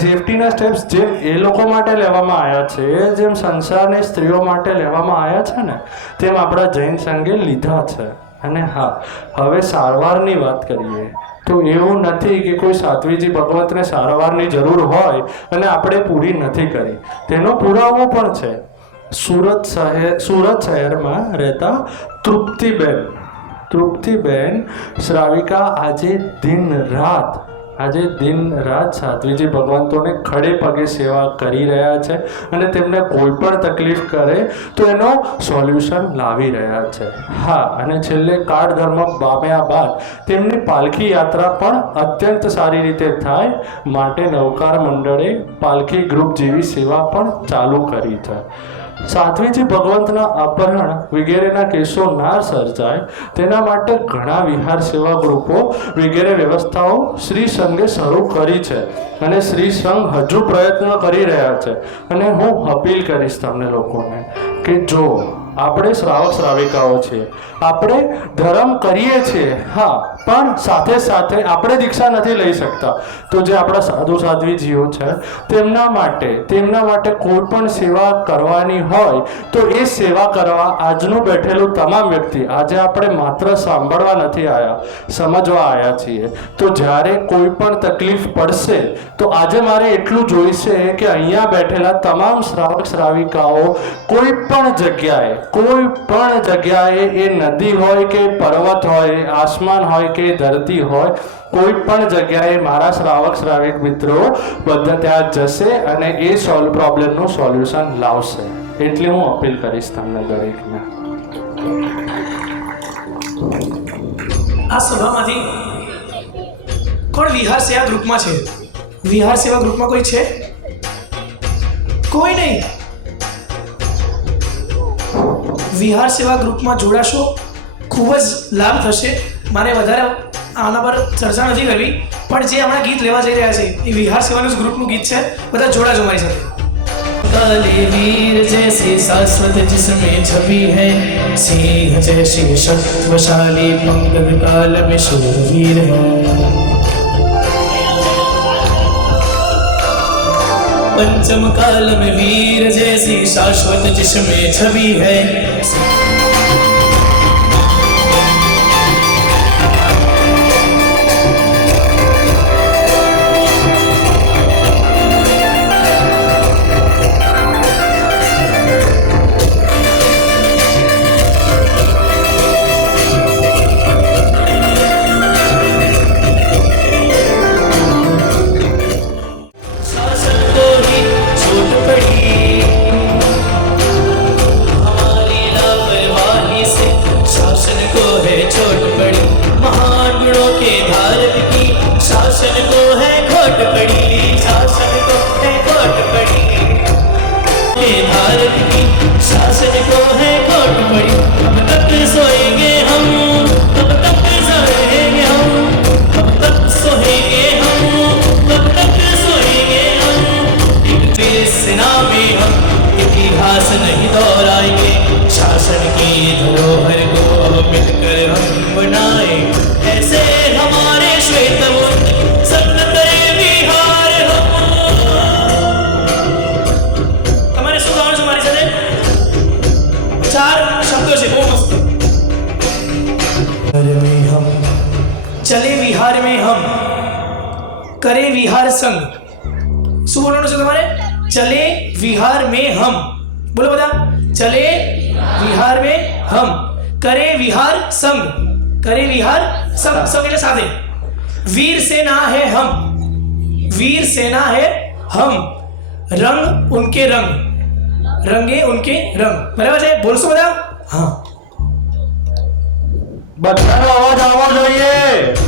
સેફટીના સ્ટેપ્સ જેમ એ લોકો માટે લેવામાં આવ્યા છે, જેમ સંસારની સ્ત્રીઓ માટે લેવામાં આવ્યા છે ને, તેમ આપણા જૈન સંઘે લીધા છે. અને હા, હવે સારવારની વાત કરીએ તો એવું નથી કે કોઈ સાધ્વીજી ભગવંતને સારવારની જરૂર હોય અને આપણે પૂરી નથી કરી. તેનો પુરાવો પણ છે. સુરત શહેરમાં રહેતા તૃપ્તિબેન શ્રાવિકા આજે દિન રાત સાધ્વીજી ભગવંતોને ખડે પગે સેવા કરી રહ્યા છે અને તેમને કોઈ પણ તકલીફ કરે તો એનો સોલ્યુશન લાવી રહ્યા છે. હા, અને છેલ્લે કાળ ધર્મ પામ્યા બાદ તેમની પાલખી યાત્રા પણ અત્યંત સારી રીતે થાય માટે નવકાર મંડળે પાલખી ગ્રુપ જેવી સેવા પણ ચાલુ કરી છે. સાધ્વીજી ભગવંતના અપહરણ વગેરેના કેસો ના સર્જાય તેના માટે ઘણા વિહાર સેવા ગ્રુપો વગેરે વ્યવસ્થાઓ શ્રી સંઘે શરૂ કરી છે અને શ્રી સંઘ હજુ પ્રયત્ન કરી રહ્યા છે. અને હું અપીલ કરીશ તમને લોકોને કે જો આપણે શ્રાવક શ્રાવિકાઓ છીએ, આપણે ધર્મ કરીએ છીએ, હા, પણ સાથે સાથે આપણે દીક્ષા નથી લઈ શકતા, તો જે આપણા સાધુ સાધ્વીજીઓ છે તેમના માટે કોઈ પણ સેવા કરવાની હોય તો એ સેવા કરવા આજનું બેઠેલું તમામ વ્યક્તિ, આજે આપણે માત્ર સાંભળવા નથી આવ્યા, સમજવા આવ્યા છીએ. તો જ્યારે કોઈ પણ તકલીફ પડશે તો આજે મારે એટલું જોઈશે કે અહીંયા બેઠેલા તમામ શ્રાવક શ્રાવિકાઓ કોઈ પણ જગ્યાએ એ નદી હોય કે પર્વત હોય, આસમાન હોય કે ધરતી હોય, કોઈ પણ જગ્યાએ મારા શ્રાવક શ્રાવિક મિત્રો બધા ત્યાં જશે અને એ પ્રોબ્લેમનું સોલ્યુશન લાવશે. એટલે હું અપીલ કરીશ તમને દરેકને. આ સભામાંથી કોણ વિહાર સેવા ગ્રુપમાં છે? વિહાર સેવા ગ્રુપમાં કોઈ છે? કોઈ નહીં. વિહાર સેવા ગ્રુપમાં જોડાશો, ખૂબ જ લાભ થશે. મારે વધારે આના પર ચર્ચા નથી કરવી, પણ જે હમણાં ગીત લેવા જઈ રહ્યા છે એ વિહાર સેવાનું જ ગ્રુપનું ગીત છે. બધા જોડાજો મારી સાથે. काले वीर जैसी शाश्वत जिसमें छवि है, सिंह जैसी सत्वशाली पंगद काल में शूरवीर है. पंचम काल में वीर जैसी शाश्वत जिसमें छवि है. हमारी लापरवाही आए ऐसे हमारे श्वेतवंत संग करे विहार हम। તમારે શું ગાવાનું છે મારી સાથે? 4 શબ્દો છે, બહુ મસ્ત. ચલે વિહાર में हम करे विहार संग. શું બોલવાનું છે તમારે? ચલે વિહાર में हम. બોલો બધા. ચલે વિહાર में हम करे विहार संग. करे विहार संग. संग એટલે સાથે. वीर सेना है हम. वीर सेना है हम. रंग उनके रंग. रंगे उनके रंग. બરાબર છે? બોલશો બધા? હા. બધાનો અવાજ આવવો જોઈએ,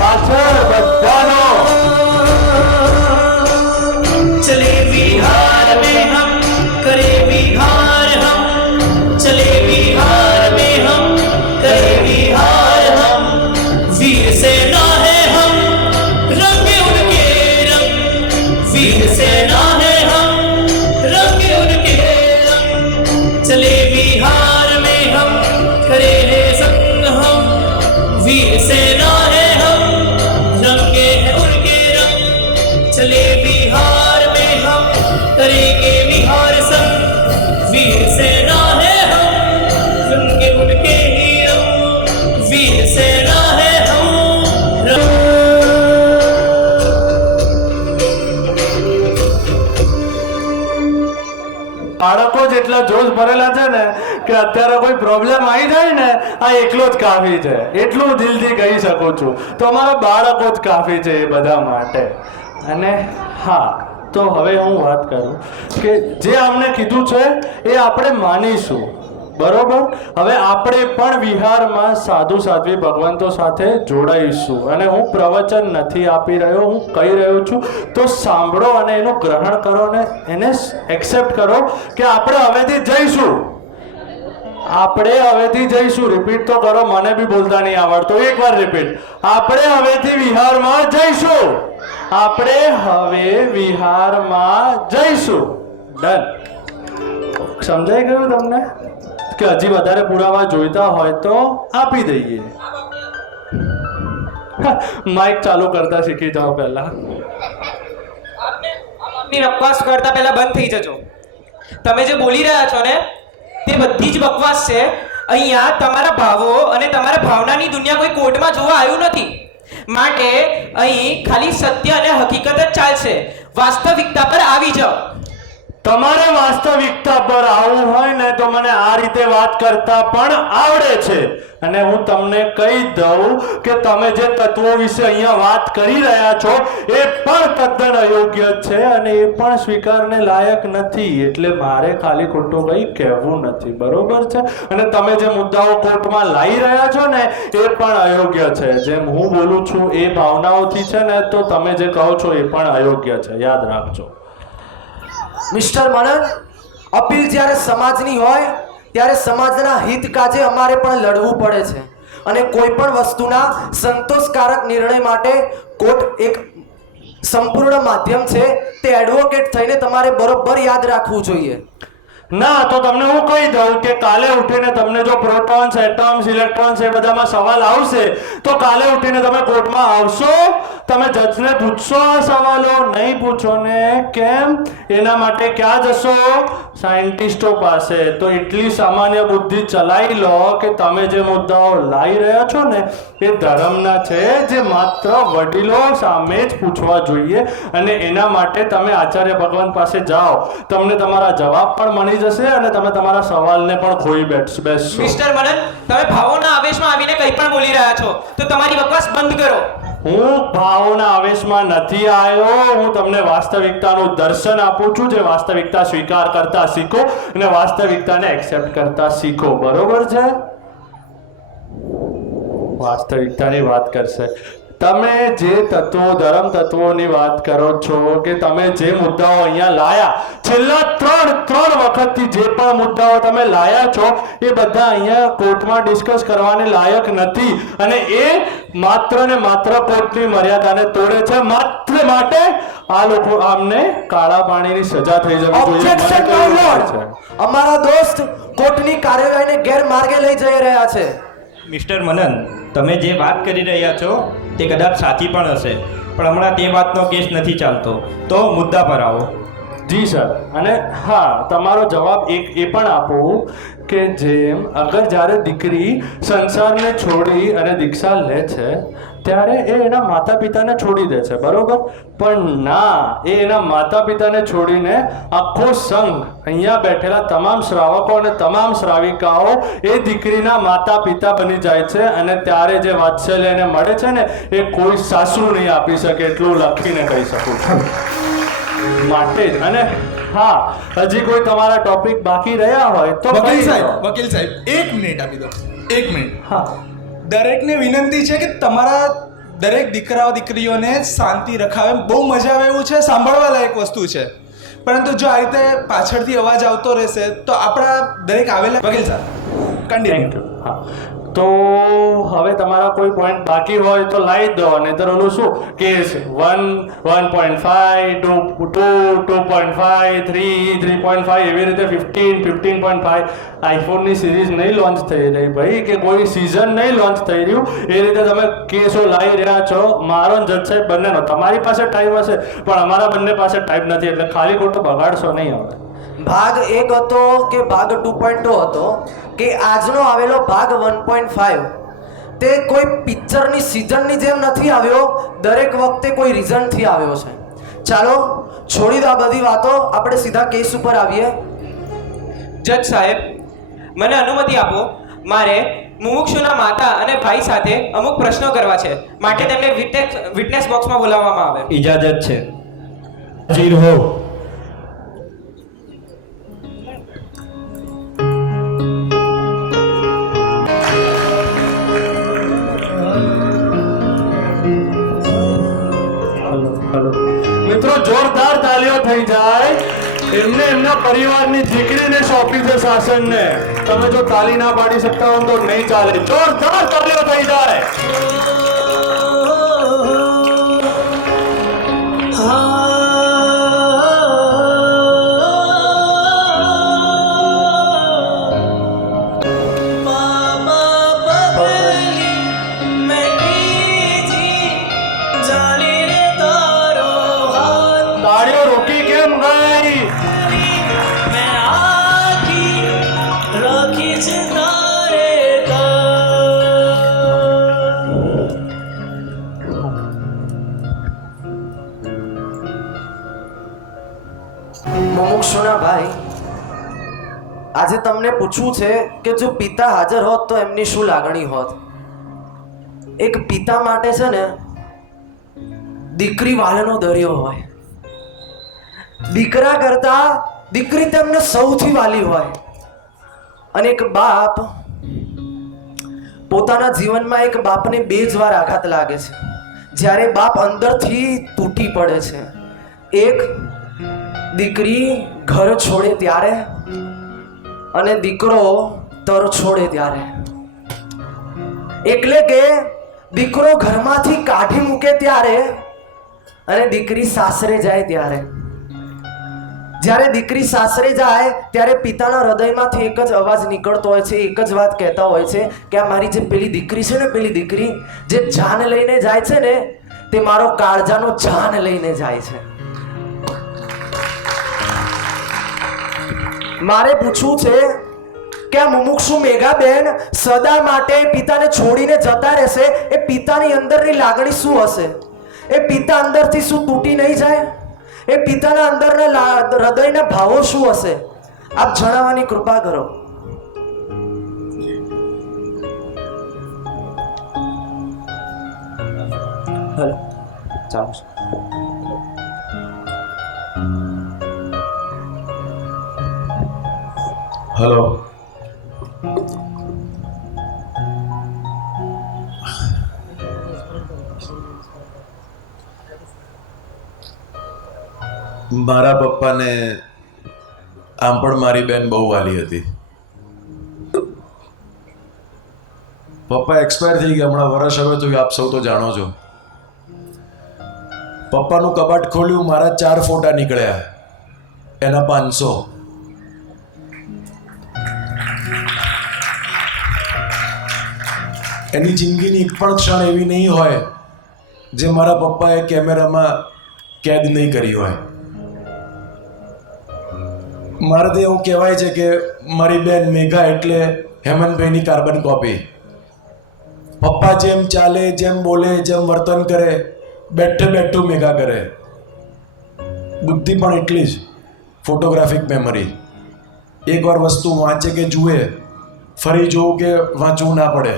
પાછળ બધાનો. चले विहार में हम करे विहार हम. चले विहार में हम करे विहार हम. वीर सेना है हम रंगे उनके रंग. वीर सेना है हम रंगे उनके रंग. चले विहार में हम करे है संग हम. वीर सेना है हम रंगे हैं उनके रंग. चले विहार में हम करेंगे विहार संग. वीर सेना है हम रंगे उनके ही रंग. वीर सेना है हम બાળકો જેટલા જોશ ભરેલા છે ને કે અત્યારે કોઈ પ્રોબ્લેમ આવી જાય ને આ એકલો જ કાફી છે, એટલું દિલથી કહી શકું છું. તો અમારા બાળકો જ કાફી છે એ બધા માટે. અને હા, તો હવે હું વાત કરું કે જે અમને કીધું છે એ આપણે માનીશું, બરોબર? હવે આપણે પણ વિહારમાં સાધુ સાધ્વી ભગવંતો સાથે જોડાઈશું. અને હું પ્રવચન નથી આપી રહ્યો, હું કહી રહ્યો છું. તો સાંભળો અને એનું ગ્રહણ કરો અને એને એક્સેપ્ટ કરો કે આપણે હવેથી જઈશું. આપણે હવેથી જઈશું. રિપીટ તો કરો, મને બી બોલતા નહીં આવડતું. એકવાર રિપીટ. આપણે હવેથી વિહારમાં જઈશું. આપણે હવે વિહારમાં જઈશું. ડન. સમજાઈ ગયું તમને? કે હજી વધારે પુરાવા જોઈતા હોય તો આપી દઈએ. માઇક ચાલુ કરતા શીખી જાઓ પહેલા. આપની બકવાસ કરતા પહેલા બંધ થઈ જજો. તમે જે બોલી રહ્યા છો ને તે બધી જ બકવાસ છે. અહીંયા તમારા ભાવો અને તમારા ભાવનાની દુનિયા કોઈ કોર્ટમાં જોવા આવ્યું નથી. માટે અહીં ખાલી સત્ય અને હકીકત જ ચાલશે. વાસ્તવિકતા પર આવી જાઓ. તમારે વાસ્તવિકતા પર આવવું હોય ને તો મને આ રીતે વાત કરતા પણ આવડે છે. અને હું તમને કહી દઉં કે તમે જે તત્વો વિશે અહીંયા વાત કરી રહ્યા છો એ પણ તદ્દન અયોગ્ય છે અને એ પણ સ્વીકારને લાયક નથી. એટલે મારે ખાલી ખોટું કંઈ કહેવું નથી, બરોબર છે? અને તમે જે મુદ્દાઓ કોર્ટમાં લાવી રહ્યા છો ને એ પણ અયોગ્ય છે. જેમ હું બોલું છું એ ભાવનાઓથી છે ને, તો તમે જે કહો છો એ પણ અયોગ્ય છે. યાદ રાખજો. મિસ્ટર મનન, અપીલ જ્યારે સમાજની હોય ત્યારે સમાજના હિત કાજે અમારે પણ લડવું પડે છે. અને કોઈ પણ વસ્તુના સંતોષકારક નિર્ણય માટે કોર્ટ એક સંપૂર્ણ માધ્યમ છે. તે એડવોકેટ થઈને તમારે બરોબર યાદ રાખવું જોઈએ. ના, તો તમને હું કહી દઉં કે કાલે ઉઠીને તમને જો પ્રોટોન્સ, એટમ્સ, ઇલેક્ટ્રોન્સ એ બધામાં સવાલ આવશે તો કાલે ઉઠીને તમે કોર્ટમાં આવશો? તમે જજને પૂછશો આ સવાલો? નહીં પૂછો ને. કેમ? એના માટે ક્યાં જશો? સાયન્ટિસ્ટો પાસે. તો એટલી સામાન્ય બુદ્ધિ ચલાવી લો કે તમે જે મુદ્દાઓ લાવી રહ્યા છો ને એ ધર્મના છે, જે માત્ર વડીલો સામે જ પૂછવા જોઈએ. અને એના માટે તમે આચાર્ય ભગવાન પાસે જાઓ, તમને તમારા જવાબ પણ મળી જશે અને તમે તમારા સવાલને પણ ખોઈ બેસશો. મિસ્ટર મનન, તમે ભાવોના આવેશમાં આવીને કંઈ પણ બોલી રહ્યા છો તો તમારી બકવાસ બંધ કરો. હું ભાવના આવેશમાં નથી આવ્યો. હું તમને વાસ્તવિકતાનું દર્શન આપું છું. જે વાસ્તવિકતા સ્વીકાર કરતા શીખો અને વાસ્તવિકતાને એક્સેપ્ટ કરતા શીખો, બરોબર છે? વાસ્તવિકતાની વાત કરશે. તમે જે તત્વો, ધર્મ તત્વોની વાત કરો છો કે તમે જે મુદ્દાઓ અહીંયા લાયા, છેલ્લા ત્રણ વખતથી જે પણ મુદ્દાઓ તમે લાયા છો એ બધા અહીંયા કોર્ટમાં ડિસ્કસ કરવાને લાયક નથી. અને એ માત્ર ને માત્ર કોર્ટની મર્યાદાને તોડે છે. માત્ર માટે આ લોકો આમને કાળા પાણીની સજા થઈ જવી ઓબ્જેક્શન માય લોર્ડ. અમારા દોસ્ત કોર્ટની કાર્યવાહીને ગેરમાર્ગે લઈ જઈ રહ્યા છે. મિસ્ટર મનન, તમે જે વાત કરી રહ્યા છો તે કદાચ સાચી પણ હશે, પણ હમણાં તે વાતનો કેસ નથી ચાલતો. તો મુદ્દા પર આવો. જી સર. અને હા, તમારો જવાબ એ પણ આપો કે જેમ અગર જ્યારે દીકરી સંસારને છોડી અને દીક્ષા લે છે ત્યારે એ એના માતા પિતાને છોડી દે છે, બરોબર? પણ ના, એ એના માતા પિતાને છોડીને આખો સંઘ, અહીંયા બેઠેલા તમામ શ્રાવકો અને તમામ શ્રાવિકાઓ એ દીકરીના માતા પિતા બની જાય છે. અને ત્યારે જે વાત્સલ્ય એને મળે છે ને, એ કોઈ સાસુ નહીં આપી શકે, એટલું લખીને કહી શકું છું. માટે જ. અને હા, હજી કોઈ તમારા ટોપિક બાકી રહ્યા હોય તો વકીલ કહી સાહેબ, દો. વકીલ સાહેબ, 1 મિનિટ આપી દો. 1 મિનિટ. હા, દરેકને વિનંતી છે કે તમારા દરેક દીકરાઓ દીકરીઓને શાંતિ રખાવે. બહુ મજા આવે એવું છે, સાંભળવા લાયક વસ્તુ છે. પરંતુ જો આ રીતે પાછળથી અવાજ આવતો રહેશે તો આપણા દરેક આવેલા વકીલ સાહેબ થેન્ક કન્ટિન્યુ. યુ. હા, તો હવે તમારા કોઈ પોઈન્ટ બાકી હોય તો લાવી દો. નહીતર ઓલું શું કેસ 1, 1.5, 2, 2.5, 3, 3.5 એવી રીતે 15, 15.5. આઈફોનની સિરીઝ નહીં લોન્ચ થઈ રહી ભાઈ, કે કોઈ સિઝન નહીં લોન્ચ થઈ રહ્યું, એ રીતે તમે કેસો લાવી રહ્યા છો. મારો ને જજ સાહેબ બંનેનો. તમારી પાસે ટાઈમ હશે પણ અમારા બંને પાસે ટાઈમ નથી, એટલે ખાલી ખોટું બગાડશો નહીં. હવે ભાગ 1 હતો કે ભાગ 2.0 હતો કે આજનો આવેલો ભાગ 1.5, તે કોઈ પિક્ચરની સિઝનની જેમ નથી આવ્યો, દરેક વખતે કોઈ રીઝનથી આવ્યો છે. ચાલો છોડી દો આ બધી વાતો, આપણે સીધા કેસ ઉપર આવીએ. જજ સાહેબ, મને અનુમતિ આપો. મારે મુમુક્ષુના માતા અને ભાઈ સાથે અમુક પ્રશ્નો કરવા છે, માટે તેમને વિટનેસ બોક્સમાં બોલાવવામાં આવે. ઇજાજત છે. હાજર હો. મિત્રો, જોરદાર તાલીઓ થઈ જાય. એમને એમના પરિવારની દીકરીને સોંપી છે શાસનને. તમે જો તાલી ના પાડી શકતા હો તો નહીં ચાલે. જોરદાર તાલીઓ થઈ જાય. તાળીઓ રોકી કેમ ગઈ? મુમુક્ષુના ભાઈ, આજે તમને પૂછવું છે કે જો પિતા હાજર હોત તો એમની શું લાગણી હોત? એક પિતા માટે છે ને દીકરી વાલનો દરિયો હોય. દીકરા કરતા દીકરી તેમને સૌથી વાલી હોય. અને એક બાપ પોતાના જીવનમાં એક બાપને 2 જ વાર આઘાત લાગે છે, જ્યારે બાપ અંદરથી તૂટી પડે છે. એક દીકરી ઘર છોડે ત્યારે અને દીકરો તર છોડે ત્યારે. એટલે કે દીકરો ઘરમાંથી કાઢી મૂકે ત્યારે અને દીકરી સાસરે જાય ત્યારે. જ્યારે દીકરી સાસરે જાય ત્યારે પિતાના હૃદયમાંથી એક જ અવાજ નીકળતો હોય છે, એક જ વાત કહેતા હોય છે કે આ મારી જે પેલી દીકરી છે ને, પેલી દીકરી જે જાન લઈને જાય છે ને, તે મારો કાળજાનો જાન લઈને જાય છે. મારે પૂછવું છે કે આ મુમુક્ષુ મેઘાબેન સદા માટે પિતાને છોડીને જતા રહેશે, એ પિતાની અંદરની લાગણી શું હશે? એ પિતા અંદરથી શું તૂટી નહીં જાય? એ પિતાના અંદરના હૃદયના ભાવો શું હશે? આપ જણાવવાની કૃપા કરો. હેલો, ચાલો. હેલો. મારા પપ્પાને આમ પણ મારી બેન બહુ વાલી હતી. પપ્પા એક્સપાયર થઈ ગયા હમણાં વર્ષ હવે તો આપ સૌ તો જાણો છો. પપ્પાનું કબાટ ખોલ્યું, મારા 4 ફોટા નીકળ્યા, એના 500. એની જિંદગીની એક પણ ક્ષણ એવી નહીં હોય જે મારા પપ્પાએ કેમેરામાં કેદ નહીં કરી હોય. મારે તો એવું કહેવાય છે કે મારી બેન મેઘા એટલે હેમંતભાઈની કાર્બન કોપી. પપ્પા જેમ ચાલે, જેમ બોલે, જેમ વર્તન કરે, બેઠે બેઠું મેઘા કરે. બુદ્ધિ પણ એટલી જ, ફોટોગ્રાફિક મેમરી. એકવાર વસ્તુ વાંચે કે જુએ, ફરી જોવું કે વાંચવું ના પડે.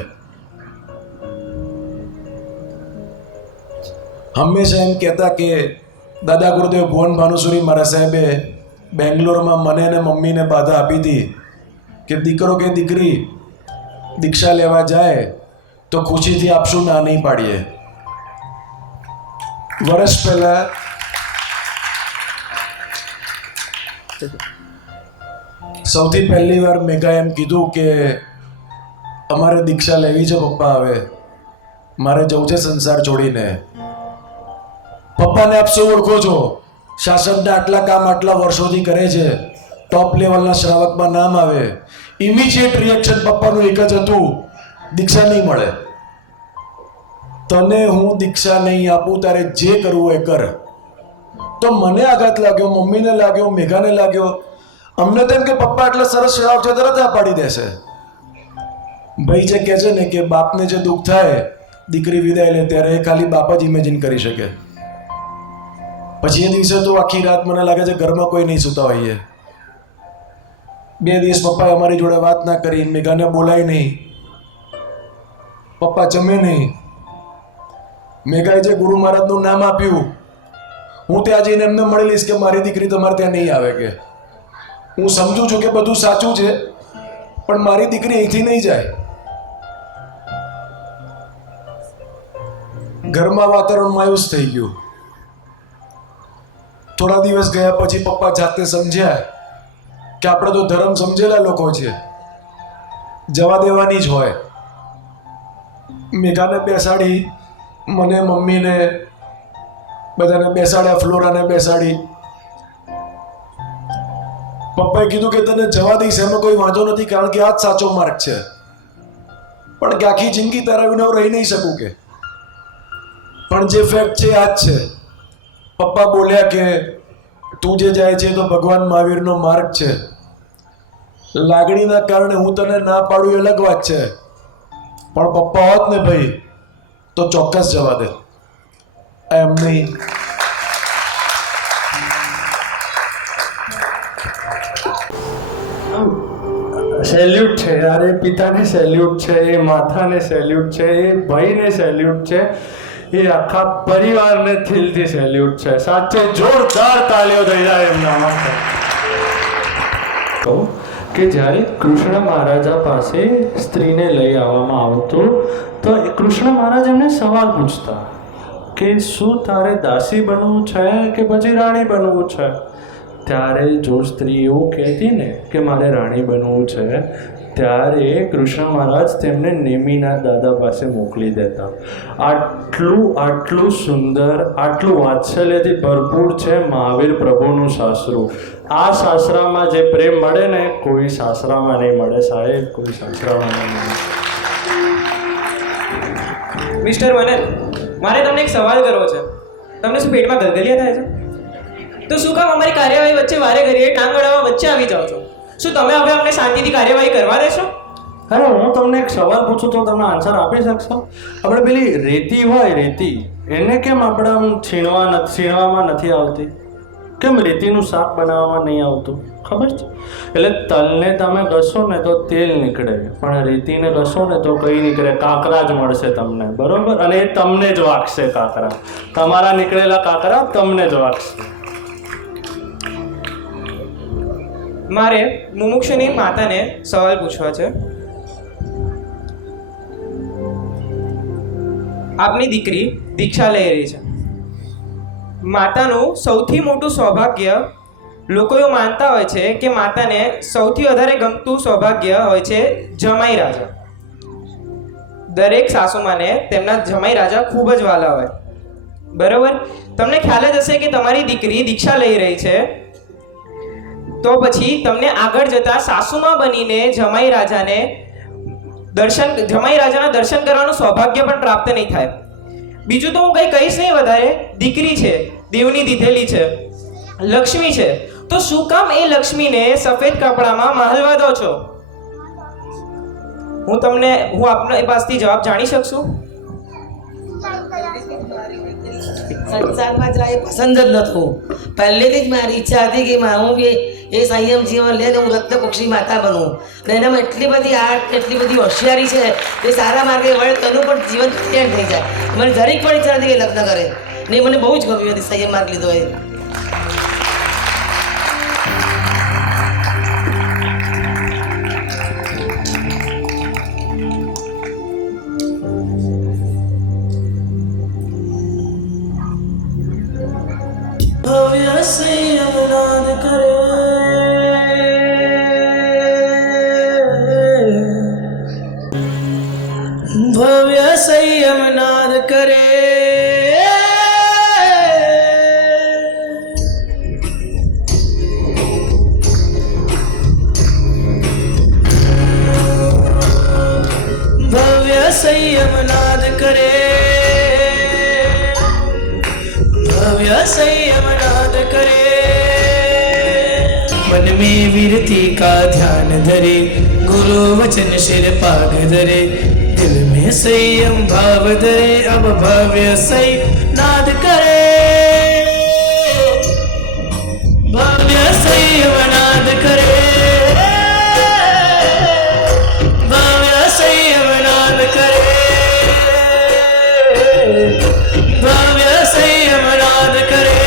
હંમેશા એમ કહેતા કે દાદા ગુરુદેવ ભુવન ભાનુસુરી મારા સાહેબે બેંગ્લોરમાં મને અને મમ્મીને બાધા આપી હતી કે દીકરો કે દીકરી દીક્ષા લેવા જાય તો ખુશીથી આપશું, ના નહીં પાડીએ. વર્ષ પહેલા સૌથી પહેલી વાર મેઘા એમ કીધું કે અમારે દીક્ષા લેવી છે પપ્પા, હવે મારે જવું છે સંસાર છોડીને. પપ્પાને આપ સૌ ઓળખો છો, શાસનના આટલા કામ આટલા વર્ષોથી કરે છે, ટોપ લેવલના શ્રાવકમાં નામ આવે. ઇમિડિયેટ રિએક્શન પપ્પાનું એક જ હતું, દીક્ષા નહીં મળે. તને હું દીક્ષા નહીં આપું, તારે જે કરવું એ કર. તો મને આઘાત લાગ્યો, મમ્મીને લાગ્યો, મેઘાને લાગ્યો. અમને તેમ કે પપ્પા એટલા સરસ શ્રાવક છે, તરત આ પાડી દેશે. ભાઈ જે કહે છે ને કે બાપને જે દુઃખ થાય દીકરી વિદાય લે ત્યારે એ ખાલી બાપ જ ઇમેજિન કરી શકે. પછી એ દિવસે તો આખી રાત મને લાગે છે ઘરમાં કોઈ નહીં સૂતા હોઈએ. 2 દિવસ પપ્પાએ અમારી જોડે વાત ના કરી, મેઘાને બોલાય નહીં, પપ્પા જમે નહીં. મેઘાએ જે ગુરુ મહારાજનું નામ આપ્યું, હું ત્યાં જઈને એમને મળી લઈશ કે મારી દીકરી તમારે ત્યાં નહીં આવે. કે હું સમજુ છું કે બધું સાચું છે, પણ મારી દીકરી અહીંથી નહીં જાય. ઘરમાં વાતાવરણ માયુસ થઈ ગયું. થોડા દિવસ ગયા પછી પપ્પા જાતે સમજ્યા કે આપણે તો ધર્મ સમજેલા લોકો છે, જવા દેવાની જ હોય. મેઘાને બેસાડી, મને, મમ્મીને બધાને બેસાડ્યા, ફ્લોરાને બેસાડી. પપ્પાએ કીધું કે તને જવા દઈશ, એમાં કોઈ વાંધો નથી, કારણ કે આ જ સાચો માર્ગ છે, પણ કે આખી જિંદગી તારા વિના હું રહી નહીં શકું. કે પણ જે ફેક્ટ છે આ જ છે. પપ્પા બોલ્યા કે તું જે જાય છે તો ભગવાન મહાવીરનો માર્ગ છે. લાગણીના કારણે હું તને ના પાડું એ અલગ વાત છે, પણ પપ્પા હોત ને ભાઈ તો ચોક્કસ જવા દે. એમ નહીં. સેલ્યુટ છે યાર, એ પિતાને સેલ્યુટ છે, એ માતાને સેલ્યુટ છે, એ ભાઈને સેલ્યુટ છે, એ આખા પરિવારને દિલથી સેલ્યુટ છે. સાચે જોરદાર તાળીઓ થઈ જાય એમના માટે. તો કે જ્યારે કૃષ્ણ મહારાજા પાસે સ્ત્રીને લઈ આવવામાં આવતું તો કૃષ્ણ મહારાજ એમને સવાલ પૂછતા કે શું તારે દાસી બનવું છે કે પછી રાણી બનવું છે? ત્યારે જો સ્ત્રી એવું કહેતી ને કે મારે રાણી બનવું છે, ત્યારે કૃષ્ણ મહારાજ તેમને નેમિના દાદા પાસે મોકલી દેતા. આટલું સુંદર, આટલું વાત્સલ્યથી ભરપૂર છે મહાવીર પ્રભુનું સાસરું. આ સાસરામાં જે પ્રેમ મળે ને કોઈ સાસરામાં નહીં મળે સાહેબ, કોઈ સાસરામાં નહીં મળે. મિસ્ટર વનન, મારે તમને એક સવાલ કરવો છે. તમને શું પેટમાં ગલગલિયા થાય છે? તો શું કામ અમારી કાર્યવાહી વચ્ચે વારે ઘડીએ ટાંગ અડાવવા વચ્ચે આવી જાઓ છો? શું તમે હવે અમને શાંતિથી કાર્યવાહી કરવા દેશો? અરે હું તમને એક સવાલ પૂછું તો તમે આન્સર આપી શકશો? આપણે પેલી રેતી હોય, રેતી, એને કેમ આપણે આમ છીણવામાં નથી આવતી? કેમ રેતીનું શાક બનાવવામાં નહીં આવતું? ખબર છે? એટલે તલને તમે ઘસો ને તો તેલ નીકળે, પણ રેતીને ઘસો ને તો કઈ નીકળે? કાંકરા જ મળશે તમને, બરોબર? અને એ તમને જ વાગશે કાંકરા. તમારા નીકળેલા કાંકરા તમને જ વાગશે. મારે મુમુક્ષુની માતાને સવાલ પૂછવા છે. આપની દીકરી દીક્ષા લઈ રહી છે. માતાનું સૌથી મોટું સૌભાગ્ય, લોકો એવું માનતા હોય છે કે માતાને સૌથી વધારે ગમતું સૌભાગ્ય હોય છે જમાઈ રાજા. દરેક સાસુમાને તેમના જમાઈ રાજા ખૂબ જ વાલા હોય, બરાબર? તમને ખ્યાલ જ હશે કે તમારી દીકરી દીક્ષા લઈ રહી છે, તો પછી તમને આગળ જતા સાસુમાં બનીને જમાઈ રાજાને જમાઈ રાજાના દર્શન કરવાનું સૌભાગ્ય પણ પ્રાપ્ત નહીં થાય. બીજું તો હું કંઈ કહીશ નહીં વધારે. દીકરી છે, દેવની દીધેલી છે, લક્ષ્મી છે, તો શું કામ એ લક્ષ્મીને સફેદ કપડામાં મહાલવા દો છો? હું આપના પાસેથી જવાબ જાણી શકશું? સંસારમાં જાય પસંદ જ નહોતું. પહેલેથી જ મારી ઈચ્છા હતી કે હું બી એ સંયમ જીવન લઈને હું રક્તકુક્ષી માતા બનું. અને એનામાં એટલી બધી આર્ટ, એટલી બધી હોશિયારી છે એ સારા માર્ગે વળે તેનું પણ જીવન કલ્યાણ થઈ જાય. મને જરીક પણ ઈચ્છા નથી કે લગ્ન કરે ને મને બહુ જ ગમ્યું હતી સંયમ માર્ગ લીધો એ. ભવ્ય સંયમનાદ કરે, ભવ્ય સંયમનાદ કરે, ભવ્ય સંયમનાદ કરે, भव्य संयमनाद करे, मन में वीरति का ध्यान धरे, गुरु वचन सिर पाग धरे, दिल में संयम भाव धरे, अब भव्य संयमनाद करे, भव्य संयमनाद करे, भव्य संयमनाद करे, भव्य संयमनाद करे.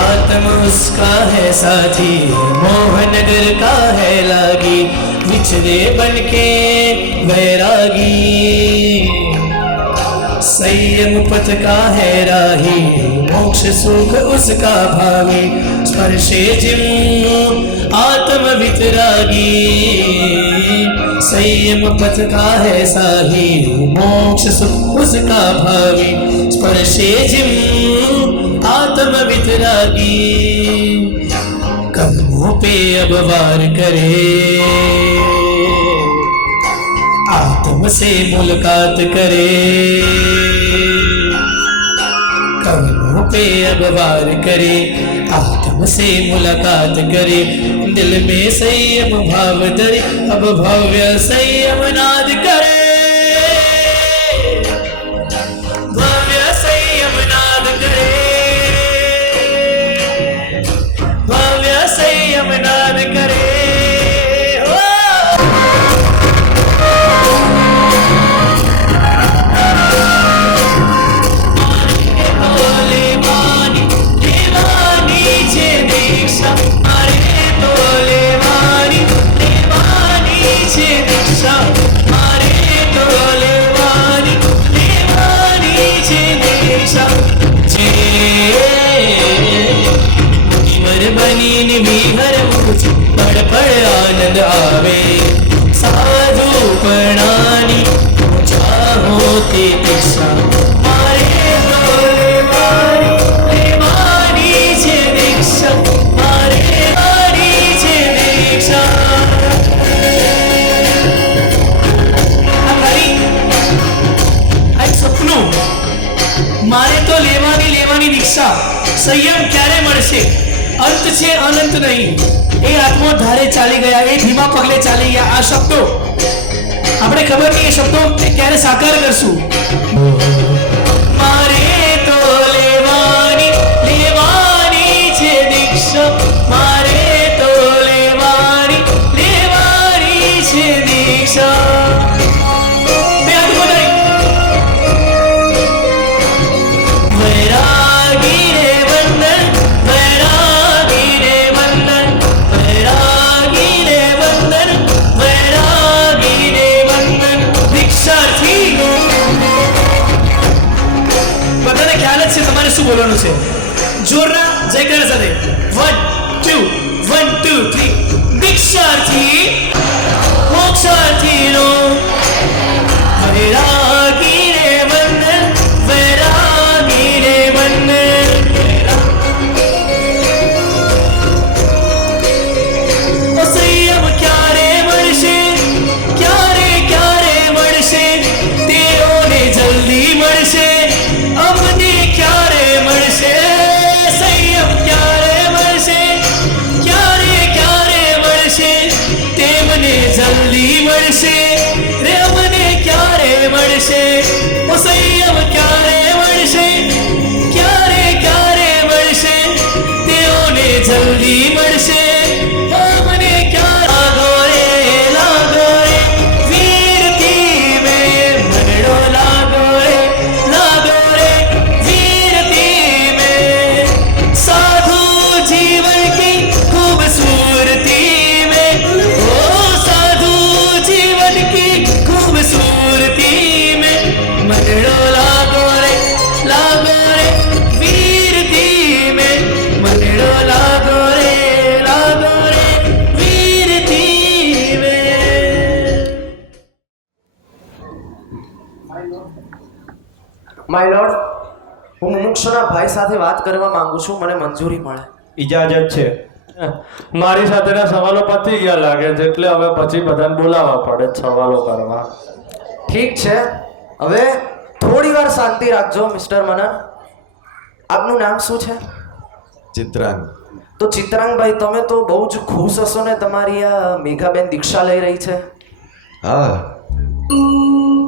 आत्म उसका है साथी, मोहनगर का है लागी, बिछड़े बन के वैरागी, संयम पथ का है राही, मोक्ष सुख उसका भावी, स्पर्शे जिम आत्म वितरागी, संयम पथ का है साही, मोक्ष सुख उसका भावी, स्पर्शे जिम आत्म वितरागी, कदमों पे अब वार करे, आत्म से मुलाकात करे, कदमों पे अब वार करे, आत्म से मुलाकात करे, दिल में संयम भाव धरे, अब भव्य संयम नाद करे, भव्य संयम नाद करे, भव्य संयम नाद करे. बनी विहर मुझ पड़ पड़ आनंद आवे, साधु प्रणानी होती दिशा, मारे डोले मारी मारी छे दीक्षा, मारे मारी छे दीक्षा. સપનું મારે તો લેવાની દીક્ષા, સંયમ ક્યારે મળશે? અંત છે અનંત નહીં. એ આત્મો ધારે ચાલી ગયા, એ ધીમા પગલે ચાલી ગયા. આ શબ્દો આપણે ખબર નહીં, એ શબ્દો ક્યારે સાકાર કરશું. મારે તો લેવાની છે દીક્ષા, મારે તો લેવાની છે દીક્ષા. માય લોર્ડ, હું મુમુક્ષુના ભાઈ સાથે વાત કરવા માંગુ છું, મને મંજૂરી મળે. ઇજાજત છે. મારી સાથેના સવાલો પતી ગયા લાગે છે, એટલે હવે પછી બધાને બોલાવવા પડે છે સવાલો કરવા. ઠીક છે, હવે થોડી વાર શાંતિ રાખજો મિસ્ટર મનન. આપનું નામ શું છે? ચિત્રાંગ. તો ચિત્રાંગભાઈ, તમે તો બહુ જ ખુશ હશો ને, તમારી આ મેઘાબેન દીક્ષા લઈ રહી છે. હા,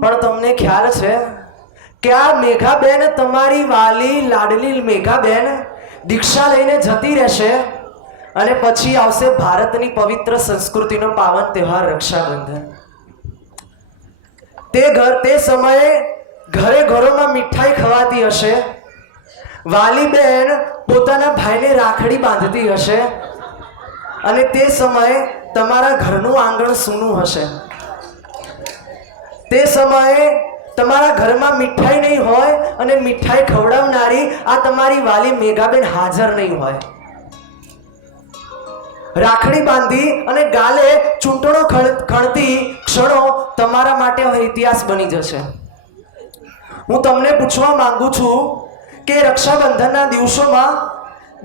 પણ તમને ખ્યાલ છે કે આ મેઘાબેન, તમારી વાલી લાડલી મેઘાબેન દીક્ષા લઈને જતી રહેશે અને પછી આવશે ભારતની પવિત્ર સંસ્કૃતિનો પાવન તહેવાર રક્ષાબંધન. તે સમયે ઘરે ઘરોમાં મીઠાઈ ખવાતી હશે, વાલી બેન પોતાના ભાઈને રાખડી બાંધતી હશે અને તે સમયે તમારા ઘરનું આંગણ સૂનું હશે. તે સમયે તમારા ઘરમાં મીઠાઈ નહીં હોય અને મીઠાઈ ખવડાવનારી આ તમારી વાલી મેઘાબેન હાજર નહીં હોય. રાખડી બાંધી અને ગાલે ચૂંટણો ખણતી ક્ષણો તમારા માટે હવે ઇતિહાસ બની જશે. હું તમને પૂછવા માંગુ છું કે રક્ષાબંધનના દિવસોમાં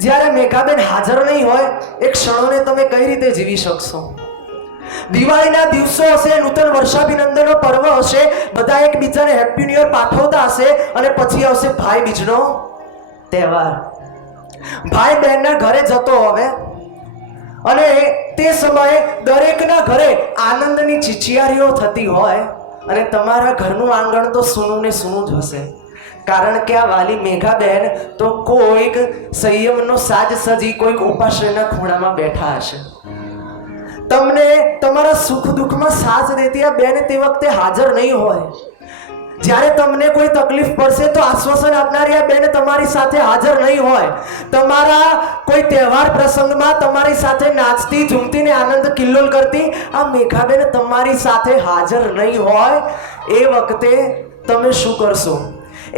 જ્યારે મેઘાબેન હાજર નહીં હોય એ ક્ષણોને તમે કઈ રીતે જીવી શકશો? દિવાળીના દિવસો હશે, નૂતન વર્ષાભિનંદનનો પર્વ હશે, બધા એકબીજાને હેપી ન્યુ યર પાઠવતા હશે અને પછી આવશે ભાઈ બીજનો તહેવાર. ભાઈ બહેનના ઘરે જતો હવે અને તે સમયે દરેકના ઘરે આનંદની ચીચિયારીઓ થતી હોય અને તમારા ઘરનું આંગણ તો સૂનું ને સૂનું જ હશે, કારણ કે આ વાલી મેઘાબેન તો કોઈક સંયમનો સાજ સજી કોઈક ઉપાશ્રયના ખૂણામાં બેઠા હશે. તમને તમારા સુખ દુઃખમાં સાથ દેતી આ બેન તે વખતે હાજર નહીં હોય. જ્યારે તમને કોઈ તકલીફ પડશે તો આશ્વાસન આપનારી આ બેન તમારી સાથે હાજર નહીં હોય. તમારા કોઈ તહેવાર પ્રસંગમાં તમારી સાથે નાચતી ઝૂમતી ને આનંદ કિલ્લોલ કરતી આ મેઘાબેન તમારી સાથે હાજર નહીં હોય. એ વખતે તમે શું કરશો?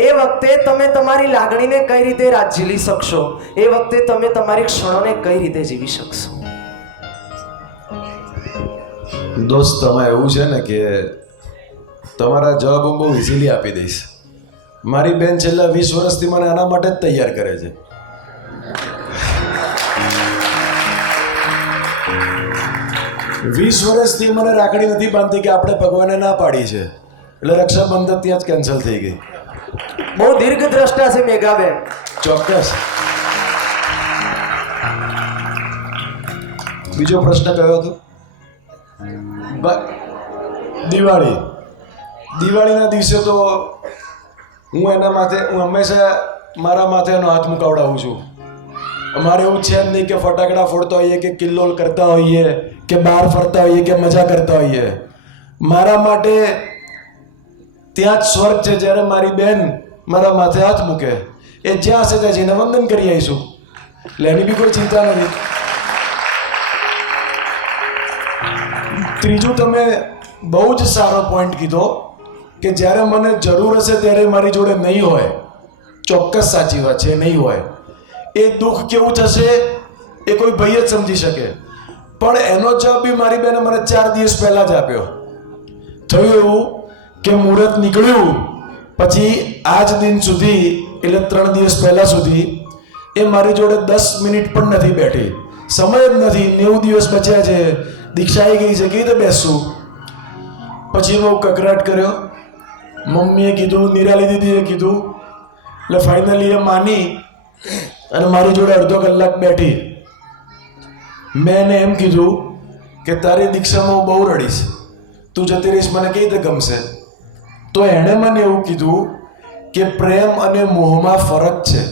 એ વખતે તમે તમારી લાગણીને કઈ રીતે ઝીલી શકશો? એ વખતે તમે તમારી ક્ષણોને કઈ રીતે જીવી શકશો? દોસ્ત, તમે એવું છે ને કે તમારા જવાબ હું બહુ ઇઝીલી આપી દઈશ. મારી બેન છેલ્લા 20 વર્ષથી મને આના માટે જ તૈયાર કરે છે. વીસ વર્ષથી મને રાખડી નથી બાંધતી કે આપણે ભગવાને ના પાડી છે, એટલે રક્ષાબંધન ત્યાં જ કેન્સલ થઈ ગઈ. બહુ દીર્ઘ દ્રષ્ટા છે મેઘાબેન. ચોક્કસ. બીજો પ્રશ્ન કયો હતો? દિવાળીના દિવસે તો હું હંમેશા મારા માથે એનો હાથ મુકાવડાવું છું. અમારે એવું છે જ નહીં કે ફટાકડા ફોડતા હોઈએ કે કિલ્લોલ કરતા હોઈએ કે બહાર ફરતા હોઈએ કે મજા કરતા હોઈએ. મારા માટે ત્યાં જ સ્વર્ગ છે જ્યારે મારી બેન મારા માથે હાથ મૂકે. એ જ્યાં હશે ત્યાં જઈને વંદન કરી આવીશું, એટલે એની બી કોઈ ચિંતા નથી. ત્રીજું, તમે બહુ જ સારો પોઈન્ટ કીધો કે જ્યારે મને જરૂર હશે ત્યારે મારી જોડે નહીં હોય. ચોક્કસ સાચી વાત છે, નહીં હોય. એ દુઃખ કેવું થશે એ કોઈ ભાઈ જ સમજી શકે. પણ એનો જવાબ બી મારી બેને મને 4 દિવસ પહેલાં જ આપ્યો. થયું એવું કે મુહૂર્ત નીકળ્યું પછી આજ દિન સુધી, એટલે 3 દિવસ પહેલાં સુધી એ મારી જોડે 10 મિનિટ પણ નથી બેઠી. સમય જ નથી. 90 દિવસ બચ્યા છે, દીક્ષા આવી ગઈ છે, કેવી રીતે બેસશું? પછી બહુ કકરાટ કર્યો. મમ્મીએ કીધું, નિરાલી દીદીએ કીધું, એટલે ફાઇનલી એ માની અને મારી જોડે અડધો કલાક બેઠી. મેં એને એમ કીધું કે તારી દીક્ષામાં હું બહુ રડીશ, તું જતી રહીશ મને કેવી રીતે ગમશે? તો એણે મને એવું કીધું કે પ્રેમ અને મોહમાં ફરક છે.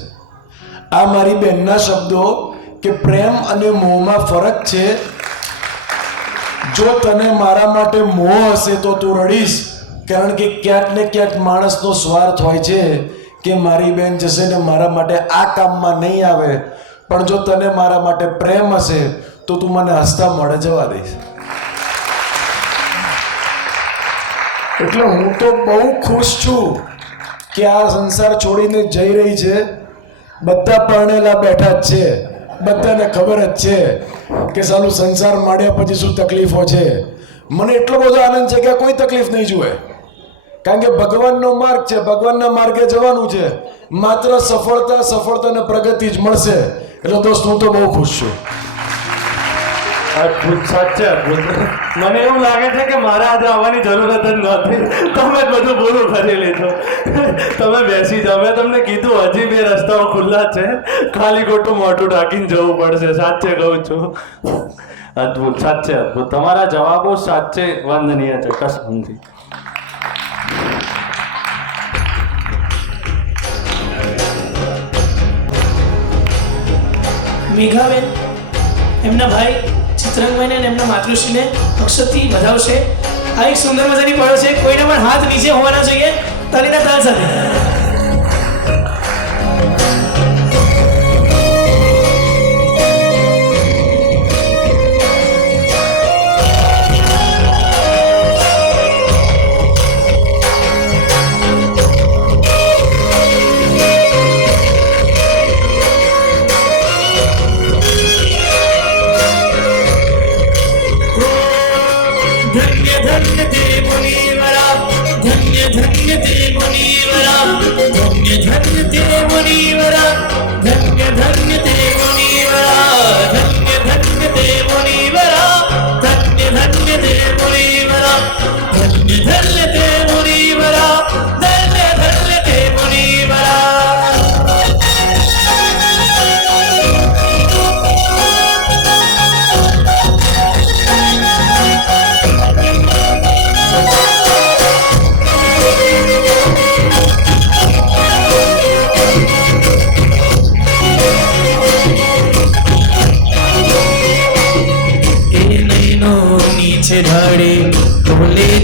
આ મારી બહેનના શબ્દો કે પ્રેમ અને મોહમાં ફરક છે. જો તને મારા માટે મોહ હશે તો તું રડીશ, કારણ કે ક્યાંક ને ક્યાંક માણસનો સ્વાર્થ હોય છે કે મારી બેન જશે ને મારા માટે આ કામમાં નહીં આવે. પણ જો તને મારા માટે પ્રેમ હશે તો તું મને હસતા મોઢે જવા દઈશ. એટલે હું તો બહુ ખુશ છું કે આ સંસાર છોડીને જઈ રહી છે. બધા પરણેલા બેઠા જ છે, બધાને ખબર જ છે કે સાલું સંસાર માંડ્યા પછી શું તકલીફો છે. મને એટલો બધો આનંદ છે કે કોઈ તકલીફ નહીં જુએ, કારણ કે ભગવાનનો માર્ગ છે, ભગવાનના માર્ગે જવાનું છે. માત્ર સફળતા સફળતા અને પ્રગતિ જ મળશે. એટલે દોસ્ત હું તો બહુ ખુશ છું. અદ્ભુત, સાચે અદ્ભુત. મને એવું લાગે છે કે મારે આજે આવવાની જરૂરત જ નહોતી. તમે જ બધું પૂરું કરી લીધું. તમે બેસી જાઓ. મેં તમને કીધું હજી 2 રસ્તાઓ ખુલ્લા છે, ખાલી ખોટું મોઢું ઢાંકીને જવું પડશે. સાચે કહું છું. અદ્ભુત, સાચે અદ્ભુત. તમારા જવાબો સાચે વંદનીય છે, કસમથી. મેઘાબેન એમના ભાઈ ચિત્રાંગભાઈને અને એમના માતૃશ્રીને અક્ષરથી વધાવશે. આ એક સુંદર મજાની પળો છે. કોઈના પણ હાથ નીચે હોવાના જોઈએ. તાલીના તાલ સાથે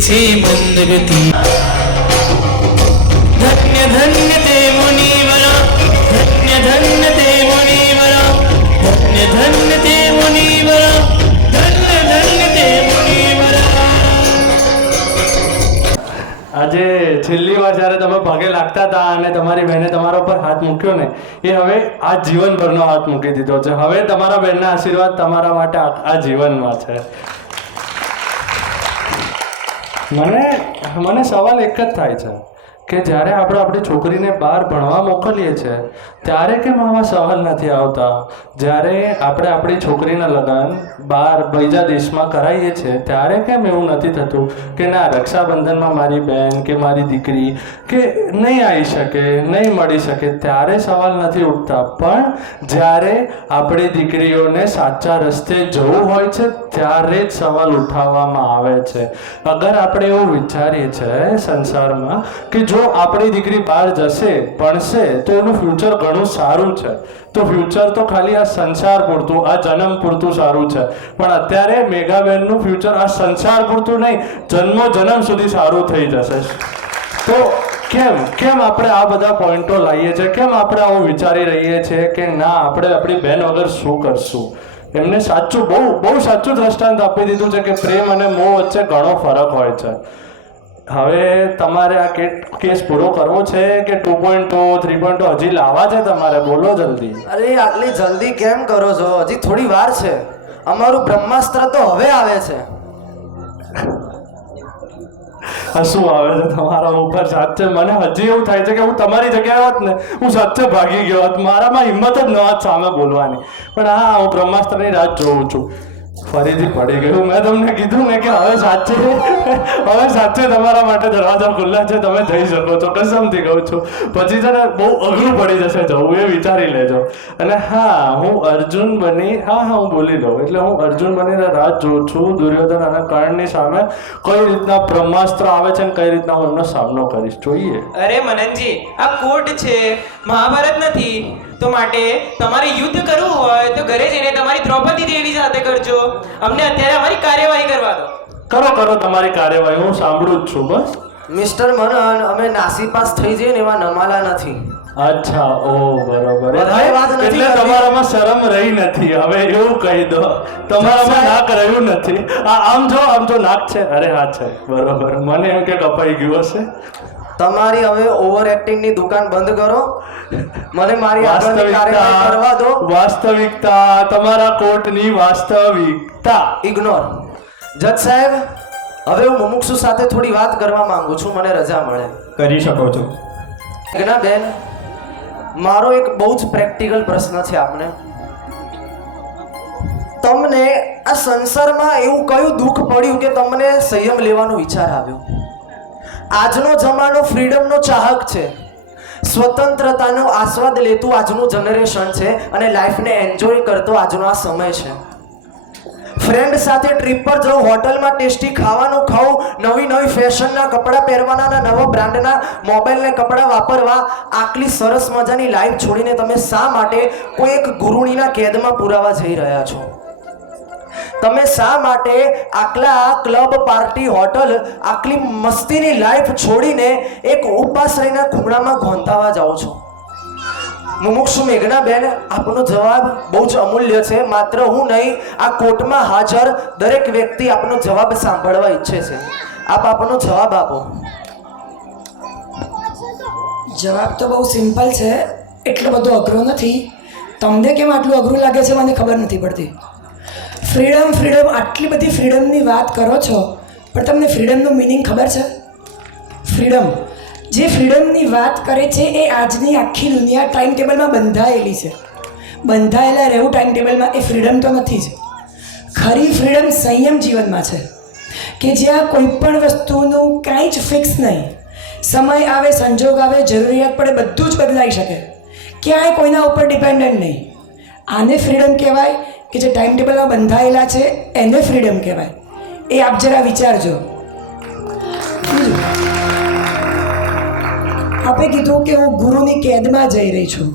છે મંદગતિ. ધન્ય ધન્ય તે મુનિવરા, ધન્ય ધન્ય તે મુનિવરા, ધન્ય ધન્ય તે મુનિવરા, ધન્ય ધન્ય તે મુનિવરા. આજે છેલ્લી વાર જ્યારે તમે પગે લાગતા હતા અને તમારી બહેને તમારા ઉપર હાથ મૂક્યો ને, એ હવે આ જીવનભરનો હાથ મૂકી દીધો છે. હવે તમારા બહેનના આશીર્વાદ તમારા માટે આ જીવનમાં છે. મને સવાલ એક જ થાય છે કે જ્યારે આપણે આપણી છોકરીને બહાર ભણવા મોકલીએ છીએ ત્યારે કેમ આવા સવાલ નથી આવતા? જ્યારે આપણે આપણી છોકરીના લગ્ન બહાર બીજા દેશમાં કરાવીએ છીએ ત્યારે કેમ એવું નથી થતું કે ના, રક્ષાબંધનમાં મારી બહેન કે મારી દીકરી કે નહીં આવી શકે, નહીં મળી શકે, ત્યારે સવાલ નથી ઉઠતા. પણ જ્યારે આપણી દીકરીઓને સાચા રસ્તે જવું હોય છે ત્યારે જ સવાલ ઉઠાવવામાં આવે છે. અગર આપણે એવું વિચારીએ છીએ સંસારમાં કે જો આપણી દીકરી બહાર જશે, ભણશે તો એનું ફ્યુચર ઘણું સારું છે, તો ફ્યુચર તો ખાલી આ સંસાર પૂરતું, આ જન્મ પૂરતું સારું છે. પણ અત્યારે મેઘાબેનનું ફ્યુચર આ સંસાર પૂરતું નહીં, જન્મો જન્મ સુધી સારું થઈ જશે. તો કેમ આપણે આ બધા પોઈન્ટો લાવીએ છીએ? કેમ આપણે આવું વિચારી રહીએ છીએ કે ના, આપણે આપણી બહેન વગર શું કરશું? એમને સાચું બહુ સાચું દ્રષ્ટાંત આપી દીધું છે કે પ્રેમ અને મોહ વચ્ચે ઘણો ફરક હોય છે. હવે તમારે આ કેસ પૂરો કરવો છે કે 2.0 3.0 હજી લાવવા છે તમારે? બોલો જલ્દી. અરે આટલી જલ્દી કેમ કરો છો? હજી થોડી વાર છે. અમારું બ્રહ્માસ્ત્ર તો હવે આવે છે. શું આવે છે તમારા ઉપર? સાચે મને હજી એવું થાય છે કે હું તમારી જગ્યાએ હોત ને, હું સાચે ભાગી ગયો હોત. મારામાં હિંમત જ ન હોત સામે બોલવાની. પણ હા, હું બ્રહ્માસ્ત્રની રાહ જોઉં છું. ફરીથી પડી ગયું. મેં તમને કીધું ને કે હવે સાચે તમારા માટે દરવાજા ખુલ્લા છે, તમે જઈ શકો છો. કસમથી કહું છું. પછી છે ને બહુ અઘરું પડી જશે જવું, એ વિચારી લેજો. અને હા, હું અર્જુન બની હું બોલી લઉં. એટલે હું અર્જુન બનીને રાહ જોઉં છું દુર્યોધન અને કર્ણની સામે કઈ રીતના બ્રહ્માસ્ત્ર આવે છે ને કઈ રીતના હું એમનો સામનો કરીશ. જોઈએ. અરે મનનજી, આ કોર્ટ છે, મહાભારત નથી. તો માટે તમારે યુદ્ધ કરવું હોય તો ઘરે જઈને તમારી દ્રૌપદી દેવી સાથે કરજો. અમને અત્યારે અમારી કાર્યવાહી કરવા દો. કરો તમારી કાર્યવાહી, હું સાંભળું જ છું. બસ મિસ્ટર મનન, અમે નાસીપાસ થઈ જઈએ ને એવા નમાલા નથી. અચ્છા, ઓ બરોબર. બધાએ વાત નથી એટલે કરવી. તમારામાં શરમ રહી નથી. હવે એવું કહી દો, તમારામાં નાક રહ્યું નથી. આમ જો નાક છે. અરે હા છે, બરોબર. મને એમ કે કપાઈ ગયું હશે. તમારી હવે ઓવર એક્ટિંગ ની દુકાન બંધ કરો. મને મારી આગળની કાર્યવાહી કરવા દો. વાસ્તવિકતા, તમારા કોર્ટની વાસ્તવિકતા ઇગ્નોર. જજ સાહેબ, હવે હું મુમુક્ષુ સાથે થોડી વાત કરવા માંગુ છું, મને રજા મળે. કરી શકો છો. મેઘનાબેન, મારો એક બહુ જ પ્રેક્ટિકલ પ્રશ્ન છે આપને. તમને આ સંસારમાં એવું કયું દુઃખ પડ્યું કે તમને સંયમ લેવાનો વિચાર આવ્યો? આજનો જમાનો ફ્રીડમનો ચાહક છે, સ્વતંત્રતાનો આસ્વાદ લેતું આજનું જનરેશન છે અને લાઈફને એન્જોય કરતો આજનો આ સમય છે. ફ્રેન્ડ સાથે ટ્રીપ પર જવું, હોટલમાં ટેસ્ટી ખાવાનું ખાવું, નવી નવી ફેશનના કપડાં પહેરવાના અને નવા બ્રાન્ડના મોબાઈલને કપડાં વાપરવા, આટલી સરસ મજાની લાઈફ છોડીને તમે શા માટે કોઈ એક ગુરુણીના કેદમાં પુરાવા જઈ રહ્યા છો? તમે શા માટે આટલા ક્લબ, પાર્ટી, હોટલ, આટલી મસ્તીની લાઈફ છોડીને એક ઉપાશ્રયના ખૂણામાં ગોંધાવા જાઓ છો? મુમુક્ષુ મેઘનાબેન, આપનો જવાબ બહુ જ અમૂલ્ય છે. માત્ર હું નહીં, આ કોર્ટમાં હાજર દરેક વ્યક્તિ આપનો જવાબ સાંભળવા ઈચ્છે છે. આપ આપનો જવાબ આપો. જવાબ તો બહુ સિમ્પલ છે, એટલો બધો અઘરો નથી. તમને કેમ આટલું અઘરું લાગે છે મને ખબર નથી પડતી. ફ્રીડમ ફ્રીડમ આટલી બધી ફ્રીડમની વાત કરો છો, પણ તમને ફ્રીડમનું મિનિંગ ખબર છે? ફ્રીડમ, જે ફ્રીડમની વાત કરે છે એ આજની આખી દુનિયા ટાઈમ ટેબલમાં બંધાયેલી છે. બંધાયેલા રહેવું ટાઈમ ટેબલમાં એ ફ્રીડમ તો નથી જ. ખરી ફ્રીડમ સંયમ જીવનમાં છે, કે જ્યાં કોઈ પણ વસ્તુનું કાંઈ જ ફિક્સ નહીં. સમય આવે, સંજોગ આવે, જરૂરિયાત પડે, બધું જ બદલાઈ શકે. ક્યાંય કોઈના ઉપર ડિપેન્ડન્ટ નહીં. આને ફ્રીડમ કહેવાય કે જે ટાઈમ ટેબલમાં બંધાયેલા છે એને ફ્રીડમ કહેવાય. એ આપ જરા વિચારજો. આપે કીધું કે હું ગુરુની કેદમાં જઈ રહી છું.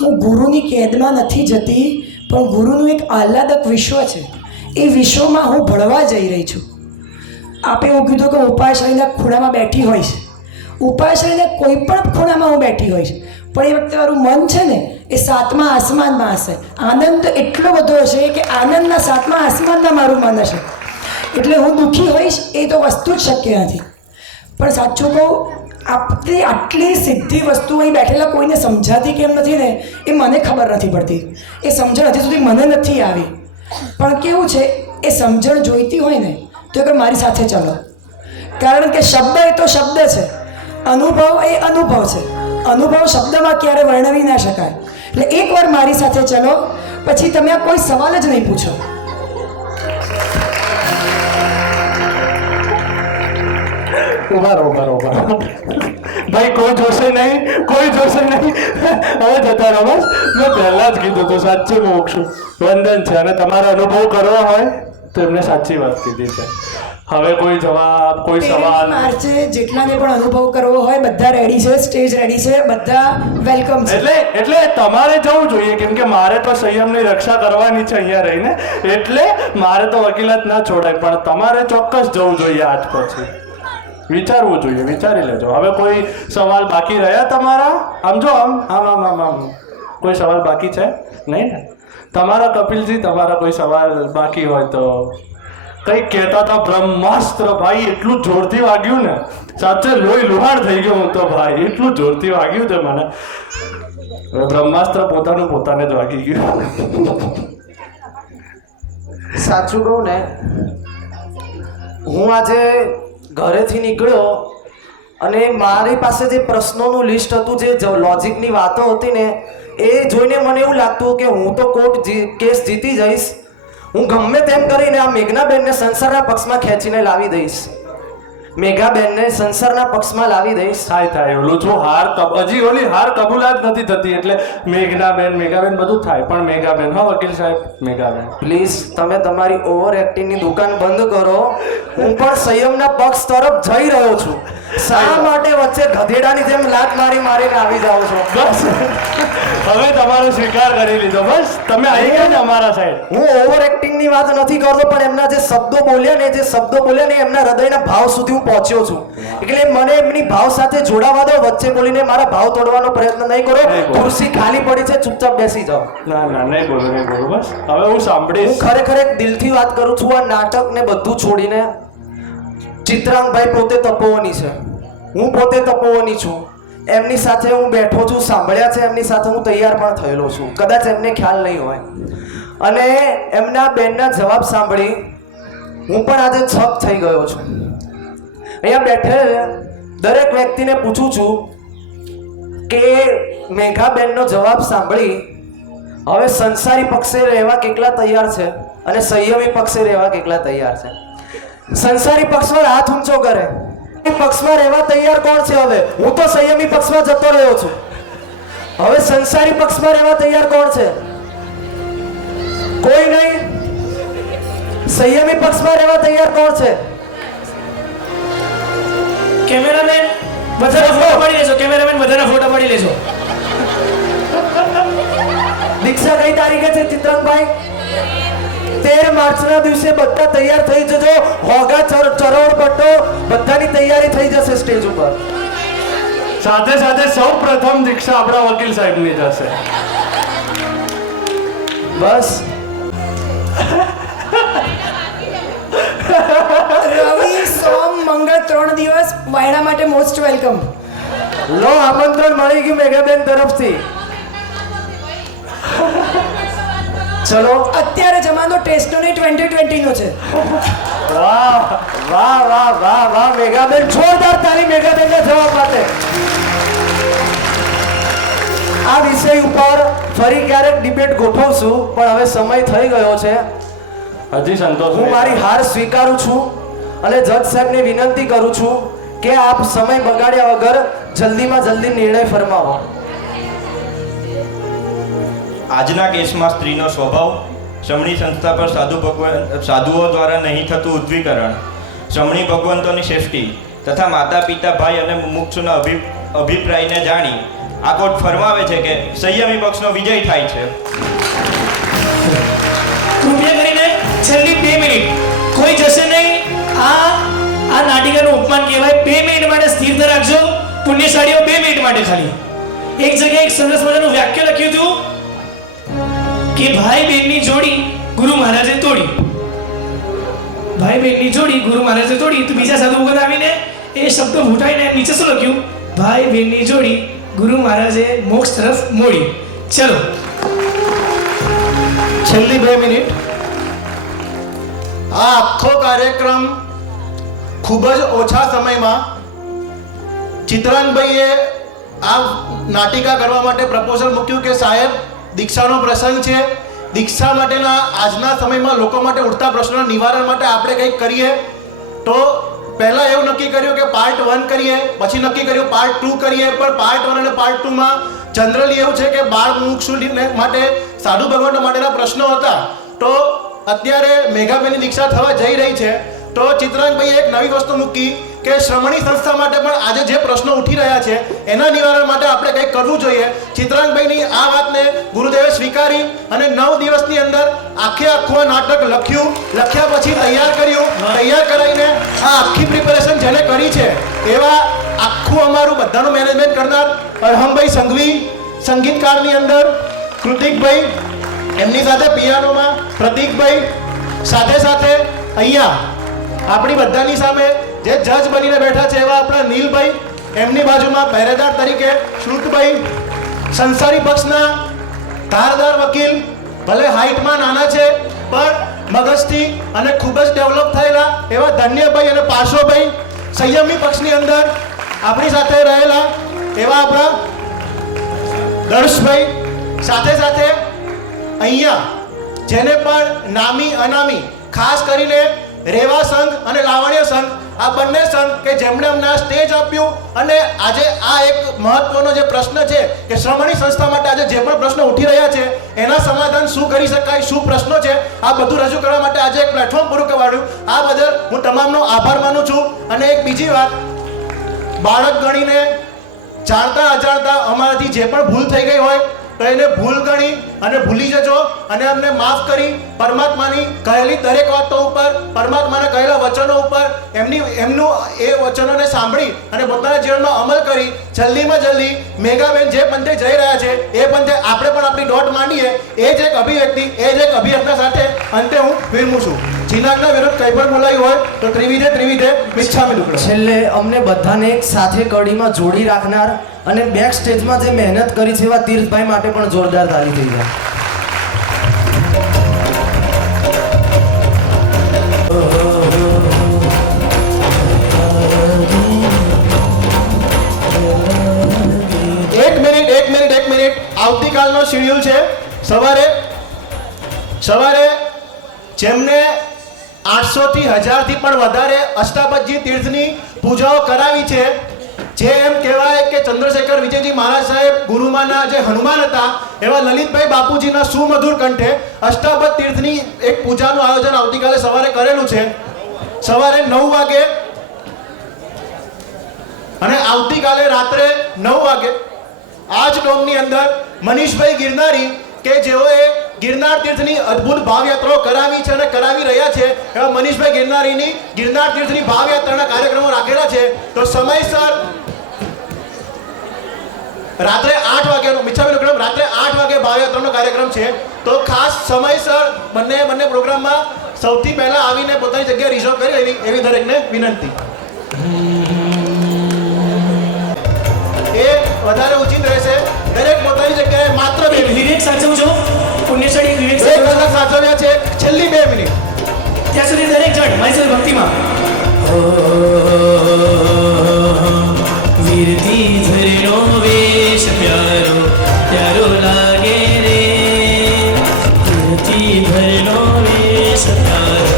હું ગુરુની કેદમાં નથી જતી, પણ ગુરુનું એક આહલાદક વિશ્વ છે, એ વિશ્વમાં હું ભળવા જઈ રહી છું. આપે એવું કીધું કે ઉપાશ્રયના ખૂણામાં બેઠી હોઈશ. ઉપાશ્રયના કોઈ પણ ખૂણામાં હું બેઠી હોઈશ, પણ એ વખતે મારું મન છે ને એ 7મા આસમાનમાં હશે. આનંદ એટલો બધો હશે કે આનંદના 7મા આસમાનમાં મારું મન હશે. એટલે હું દુઃખી હોઈશ એ તો વસ્તુ જ શક્ય નથી. પણ સાચું કહું, આપણી આટલી સીધી વસ્તુ અહીં બેઠેલા કોઈને સમજાતી કેમ નથી ને એ મને ખબર નથી પડતી. એ સમજણ હજી સુધી મને નથી આવી. પણ કેવું છે, એ સમજણ જોઈતી હોય ને તો કે મારી સાથે ચાલો. કારણ કે શબ્દ એ તો શબ્દ છે, અનુભવ એ અનુભવ છે. અનુભવ શબ્દમાં ક્યારે વર્ણવી ના શકાય. એટલે એકવાર મારી સાથે ચલો, પછી તમે આ કોઈ સવાલ જ નહીં પૂછો. ભાઈ કોઈ જોશે નહીં, કોઈ જોશે નહીં. હવે જતા રહો બસ. મેં પહેલા જ કીધું હતું, સાચું મોક્ષું વંદન છે. અને તમારો અનુભવ કરવો હોય તો એમને સાચી વાત કીધી છે. હવે કોઈ જવાબ, કોઈ સવાલ? માર્ચે જેટલાને પણ અનુભવ કરવો હોય બધા રેડી છે, સ્ટેજ રેડી છે, બધા વેલકમ છે. એટલે તમારે જવું જોઈએ, કેમ કે મારે તો સંયમની રક્ષા કરવાની છે અહીંયા રહીને. એટલે મારે તો વકીલાત ના છોડાય, પણ તમારે ચોક્કસ જવું જોઈએ. આજ પછી વિચારવું જોઈએ, વિચારી લેજો. હવે કોઈ સવાલ બાકી રહ્યા તમારા? આમ જો, આમ આમ આમ આમ આમ કોઈ સવાલ બાકી છે નહીં ને? તમારા કપિલજી, તમારા કોઈ સવાલ બાકી હોય તો કંઈક કહેતા હતા. બ્રહ્માસ્ત્ર ભાઈ એટલું જોરથી વાગ્યું ને, સાચે લોહી લુહાણ થઈ ગયો હું તો ભાઈ. એટલું જોરથી વાગ્યું છે મને. બ્રહ્માસ્ત્ર પોતાનું પોતાને જ વાગી ગયું. સાચું કહું ને, હું આજે ઘરેથી નીકળ્યો અને મારી પાસે જે પ્રશ્નોનું લિસ્ટ હતું, જે લોજિકની વાતો હતી ને, એ જોઈને મને એવું લાગતું કે હું તો કોર્ટ કેસ જીતી જઈશ. હું ગમે તેમ કરીને આ મેઘનાબેનને સંસારના પક્ષમાં ખેંચીને લાવી દઈશ. મેઘાબેનને સંસારના પક્ષમાં લાવી દઈશ. થાય ઓલું જો હાર હજી ઓલી હાર કબૂલાત નથી થતી, એટલે મેઘનાબેન બધું થાય. પણ મેઘાબેન, હા વકીલ સાહેબ, મેઘાબેન પ્લીઝ તમે તમારી ઓવર એક્ટિંગની દુકાન બંધ કરો. હું પણ સંયમના પક્ષ તરફ જઈ રહ્યો છું. શા માટે વચ્ચે ગધેડાની જેમ લાત મારીને આવી જાઓ છો? બસ હવે તમારો સ્વીકાર કરી લીધો. બસ તમે આવી ગયા ને અમારા સાઈડ. હું ઓવર એક્ટિંગની વાત નથી કરતો, પણ એમના જે શબ્દો બોલ્યા ને એમના હૃદયના ભાવ સુધી હું પહોંચ્યો છું. એટલે મને એમની ભાવ સાથે જોડાવા દો. વચ્ચે બોલીને મારા ભાવ તોડવાનો પ્રયત્ન નહીં કરો. ખુરશી ખાલી પડી છે, ચૂપચાપ બેસી જાઓ. ના નહીં બોલો. બસ હવે હું સાંભળીશ. હું ખરેખર એક દિલથી વાત કરું છું. આ નાટક ને બધું છોડીને ચિત્રાંગભાઈ પોતે તપોવની છે, હું પોતે તપોવની છું. એમની સાથે હું બેઠો છું, સાંભળ્યા છે એમની સાથે, હું તૈયાર પણ થયેલો છું. કદાચ એમને ખ્યાલ નહીં હોય. અને એમના બેનના જવાબ સાંભળી હું પણ આજે છપ થઈ ગયો છું. અહીંયા બેઠેલ દરેક વ્યક્તિને પૂછું છું કે મેઘાબેનનો જવાબ સાંભળી હવે સંસારી પક્ષે રહેવા કેટલા તૈયાર છે અને સંયમી પક્ષે રહેવા કેટલા તૈયાર છે. સંસારી પક્ષમાં હાથ ઊંચો કરે. પક્ષમાં રહેવા તૈયાર કોણ છે? હવે હું તો સંયમી પક્ષમાં જતો રહ્યો છું. હવે સંસારી પક્ષમાં રહેવા તૈયાર કોણ છે? કોઈ નહીં. સંયમી પક્ષમાં રહેવા તૈયાર કોણ છે? કેમેરામેન વધારે ફોટો પાડી લેજો. કેમેરામેન વધારે ફોટો પાડી લેજો. દીક્ષા કઈ તારીખે છે ચિત્રંગભાઈ? 13 માર્ચના દિવસે બધા તૈયાર થઈ જજો. હોગા ચરોડ પટ્ટો બધાની તૈયારી થઈ જશે સ્ટેજ ઉપર. સાથે સાથે સૌ પ્રથમ દીક્ષા આપણા વકીલ સાહેબની જશે. બસ રવિ સોમ મંગળ 3 દિવસ વાયડા માટે મોસ્ટ વેલકમ. લો આમંત્રણ મળી ગયું મેઘાબેન તરફથી. ચલો અત્યારે જમાનો ટેસ્ટનો નહીં 2020 નો છે. વાહ વાહ વાહ વાહ વાહ મેઘાબેન, જોરદાર તાળી મેઘાબેનના જવાબ માટે. આ વિષય ઉપર ફરી ક્યારેક ડિબેટ ગોઠવશું, પણ હવે સમય થઈ ગયો છે. હજી સંતોષ હું મારી હાર સ્વીકારું છું અને જજ સાહેબને વિનંતી કરું છું કે આપ સમય બગાડ્યા વગર જલ્દીમાં જલ્દી નિર્ણય ફરમાવો. આજના કેસમાં સ્ત્રીનો સ્વભાવ, શમણી સંસ્થા પર સાધુઓ દ્વારા નહીં થતું ઉદ્વીકરણ, શમણી ભગવંતોની સેફટી તથા માતા પિતા ભાઈ અને મુમુક્ષુના અભિપ્રાયને જાણી આ કોર્ટ ફરમાવે છે કે સંયમી પક્ષનો વિજય થાય છે. કૃપયા કરીને છેલ્લી 2 મિનિટ કોઈ જશે નહીં. આ નાટિકાનું ઉપમાન કહેવાય. 2 મિનિટ માટે સ્થિરતા રાખજો. પુણ્યશાળીઓ 2 મિનિટ માટે ખાલી. એક જગ્યાએ એક સરસ મજાનું વાક્ય લખ્યું હતું કે ભાઈ બહેનની જોડી ગુરુ મહારાજે તોડી. ભાઈ બહેનની જોડી ગુરુ મહારાજે તોડી. તો બીજા સાધુ ભગત આવીને એ શબ્દ ભૂટાઈને નીચે શું લખ્યું? ભાઈ બહેનની જોડી ગુરુ મહારાજે મોક્ષ તરફ મોડી. ચલો છેલ્લી 2 મિનિટ. આ આખો કાર્યક્રમ ખૂબ જ ઓછા સમયમાં ચિત્રાનભાઈએ આ નાટિકા કરવા માટે પ્રપોઝલ મૂક્યું કે સાહેબ દીક્ષાનો પ્રસંગ છે, દીક્ષા માટેના આજના સમયમાં લોકો માટે ઉઠતા પ્રશ્નોના નિવારણ માટે આપણે કંઈક કરીએ. તો પહેલાં એવું નક્કી કર્યું કે પાર્ટ 1 કરીએ, પછી નક્કી કર્યું પાર્ટ 2 કરીએ. પણ પાર્ટ 1 અને પાર્ટ 2માં જનરલી એવું છે કે બાળ મુમુક્ષુ માટે સાધુ ભગવાન માટેના પ્રશ્નો હતા. તો અત્યારે મેઘાબેનની દીક્ષા થવા જઈ રહી છે. તો ચિત્રાંગભાઈએ એક નવી વસ્તુ મૂકી કે શ્રમણી સંસ્થા માટે પણ આજે જે પ્રશ્નો ઉઠી રહ્યા છે એના નિવારણ માટે આપણે કંઈક કરવું જોઈએ. ચિત્રાંગભાઈની આ વાતને ગુરુદેવે સ્વીકારી અને 9 દિવસની અંદર આખું નાટક લખ્યા પછી તૈયાર કર્યું. તૈયાર કરાવીને આ આખી પ્રિપેરેશન જેને કરી છે એવા આખું અમારું બધાનું મેનેજમેન્ટ કરનાર અરહમભાઈ સંઘવી, સંગીતકારની અંદર કૃતિકભાઈ, એમની સાથે પિયાનોમાં પ્રતીકભાઈ, સાથે સાથે અહીંયા આપણી બધાની સામે જે જજ બનીને બેઠા છે એવા આપણા નીલભાઈ, એમની બાજુમાં પહેરેદાર તરીકે શ્રુતભાઈ, સંસારી પક્ષના ધારદાર વકીલ, ભલે હાઇટમાં નાના છે પણ મગજથી અને ખૂબ જ ડેવલપ થયેલા એવા ધન્યભાઈ અને પાર્શ્વભાઈ, સંયમી પક્ષની અંદર આપણી સાથે રહેલા એવા આપણા દર્શભાઈ, સાથે સાથે અહીંયા જેને પણ નામી અનામી ખાસ કરીને રેવા સંઘ અને લાવણ્ય સંઘ, આ બંને સંઘ કે જેમણે અમને આ સ્ટેજ આપ્યું અને આજે આ એક મહત્વનો જે પ્રશ્ન છે કે શ્રમણી સંસ્થા માટે આજે જે પણ પ્રશ્નો ઉઠી રહ્યા છે એના સમાધાન શું કરી શકાય, શું પ્રશ્નો છે, આ બધું રજૂ કરવા માટે આજે એક પ્લેટફોર્મ પૂરું કરવાનું. આ બદલ હું તમામનો આભાર માનું છું. અને એક બીજી વાત, બાળક ગણીને જાણતા અજાણતા અમારાથી જે પણ ભૂલ થઈ ગઈ હોય તો એને ભૂલ ગણી અને ભૂલી જજો અને અમને માફ કરી પરમાત્માની કહેલી દરેક વાતો ઉપર, પરમાત્માના કહેલા વચનો ઉપર એમનું એ વચનોને સાંભળી અને પોતાના જીવનમાં અમલ કરી જલ્દીમાં જલ્દી મેઘાબેન જે પંથે જઈ રહ્યા છે એ પંથે આપણે પણ આપણી દોટ માંડીએ. એ જ એક અભિવ્યક્તિ, એ જ એક અભિયજ્ઞા સાથે અંતે હું વિરમું છું. જીનાગના વિરુદ્ધ કંઈ પણ બોલાયું હોય તો ત્રિવિધે મિચ્છામિ દુક્કડમ. છેલ્લે અમને બધાને એક સાથે કડીમાં જોડી રાખનાર અને બેક સ્ટેજમાં જે મહેનત કરી છે એવા તીર્થભાઈ માટે પણ જોરદાર તાળી થઈ જાય. 800થી 1000થી પણ વધારે અષ્ટાબજી તીર્થની પૂજાઓ કરાવી છે. જે એમ કહેવાય કે ચંદ્રશેખર વિજયજી મહારાજ સાહેબ ગુરુમાના જે હનુમાન હતા એવા લલિતભાઈ બાપુજીના સુમધુર કંઠે અષ્ટાબજ તીર્થની એક પૂજાનું આયોજન આવતીકાલે સવારે કરેલું છે, સવારે 9 વાગે અને આવતીકાલે રાત્રે 9 વાગે આ જ ડોમની અંદર મનીષભાઈ ગિરનારી કે જેઓએ ગિરનાર તીર્થની અદ્ભુત ભાવયાત્રાઓ કરાવી છે અને કરાવી રહ્યા છે એવા મનીષભાઈ ગિરનારીની ગિરનાર તીર્થની ભાવયાત્રાના કાર્યક્રમો રાખેલા છે. તો સમયસર રાત્રે 8 વાગ્યાનો મિચ્છામી રાત્રે 8 વાગે ભાવયાત્રાનો કાર્યક્રમ છે. તો ખાસ સમયસર બંને પ્રોગ્રામમાં સૌથી પહેલા આવીને પોતાની જગ્યા રિઝર્વ કરી લેવી એવી દરેકને વિનંતી. એ વધારે ઉચિત રહેશે. દરેક પોતાની જગ્યાએ માત્ર વિવેક સાચવજો. પુણ્યશાળી વિવેક સાચવ્યા છે. છેલ્લી 2 મિનિટ ત્યાં સુધી દરેક જણ મારી સાથે ભક્તિમાં વીરતી ધરનો વેશ પ્યારો પ્યારો લાગે રે વીરતી ધરનો વેશ પ્યારો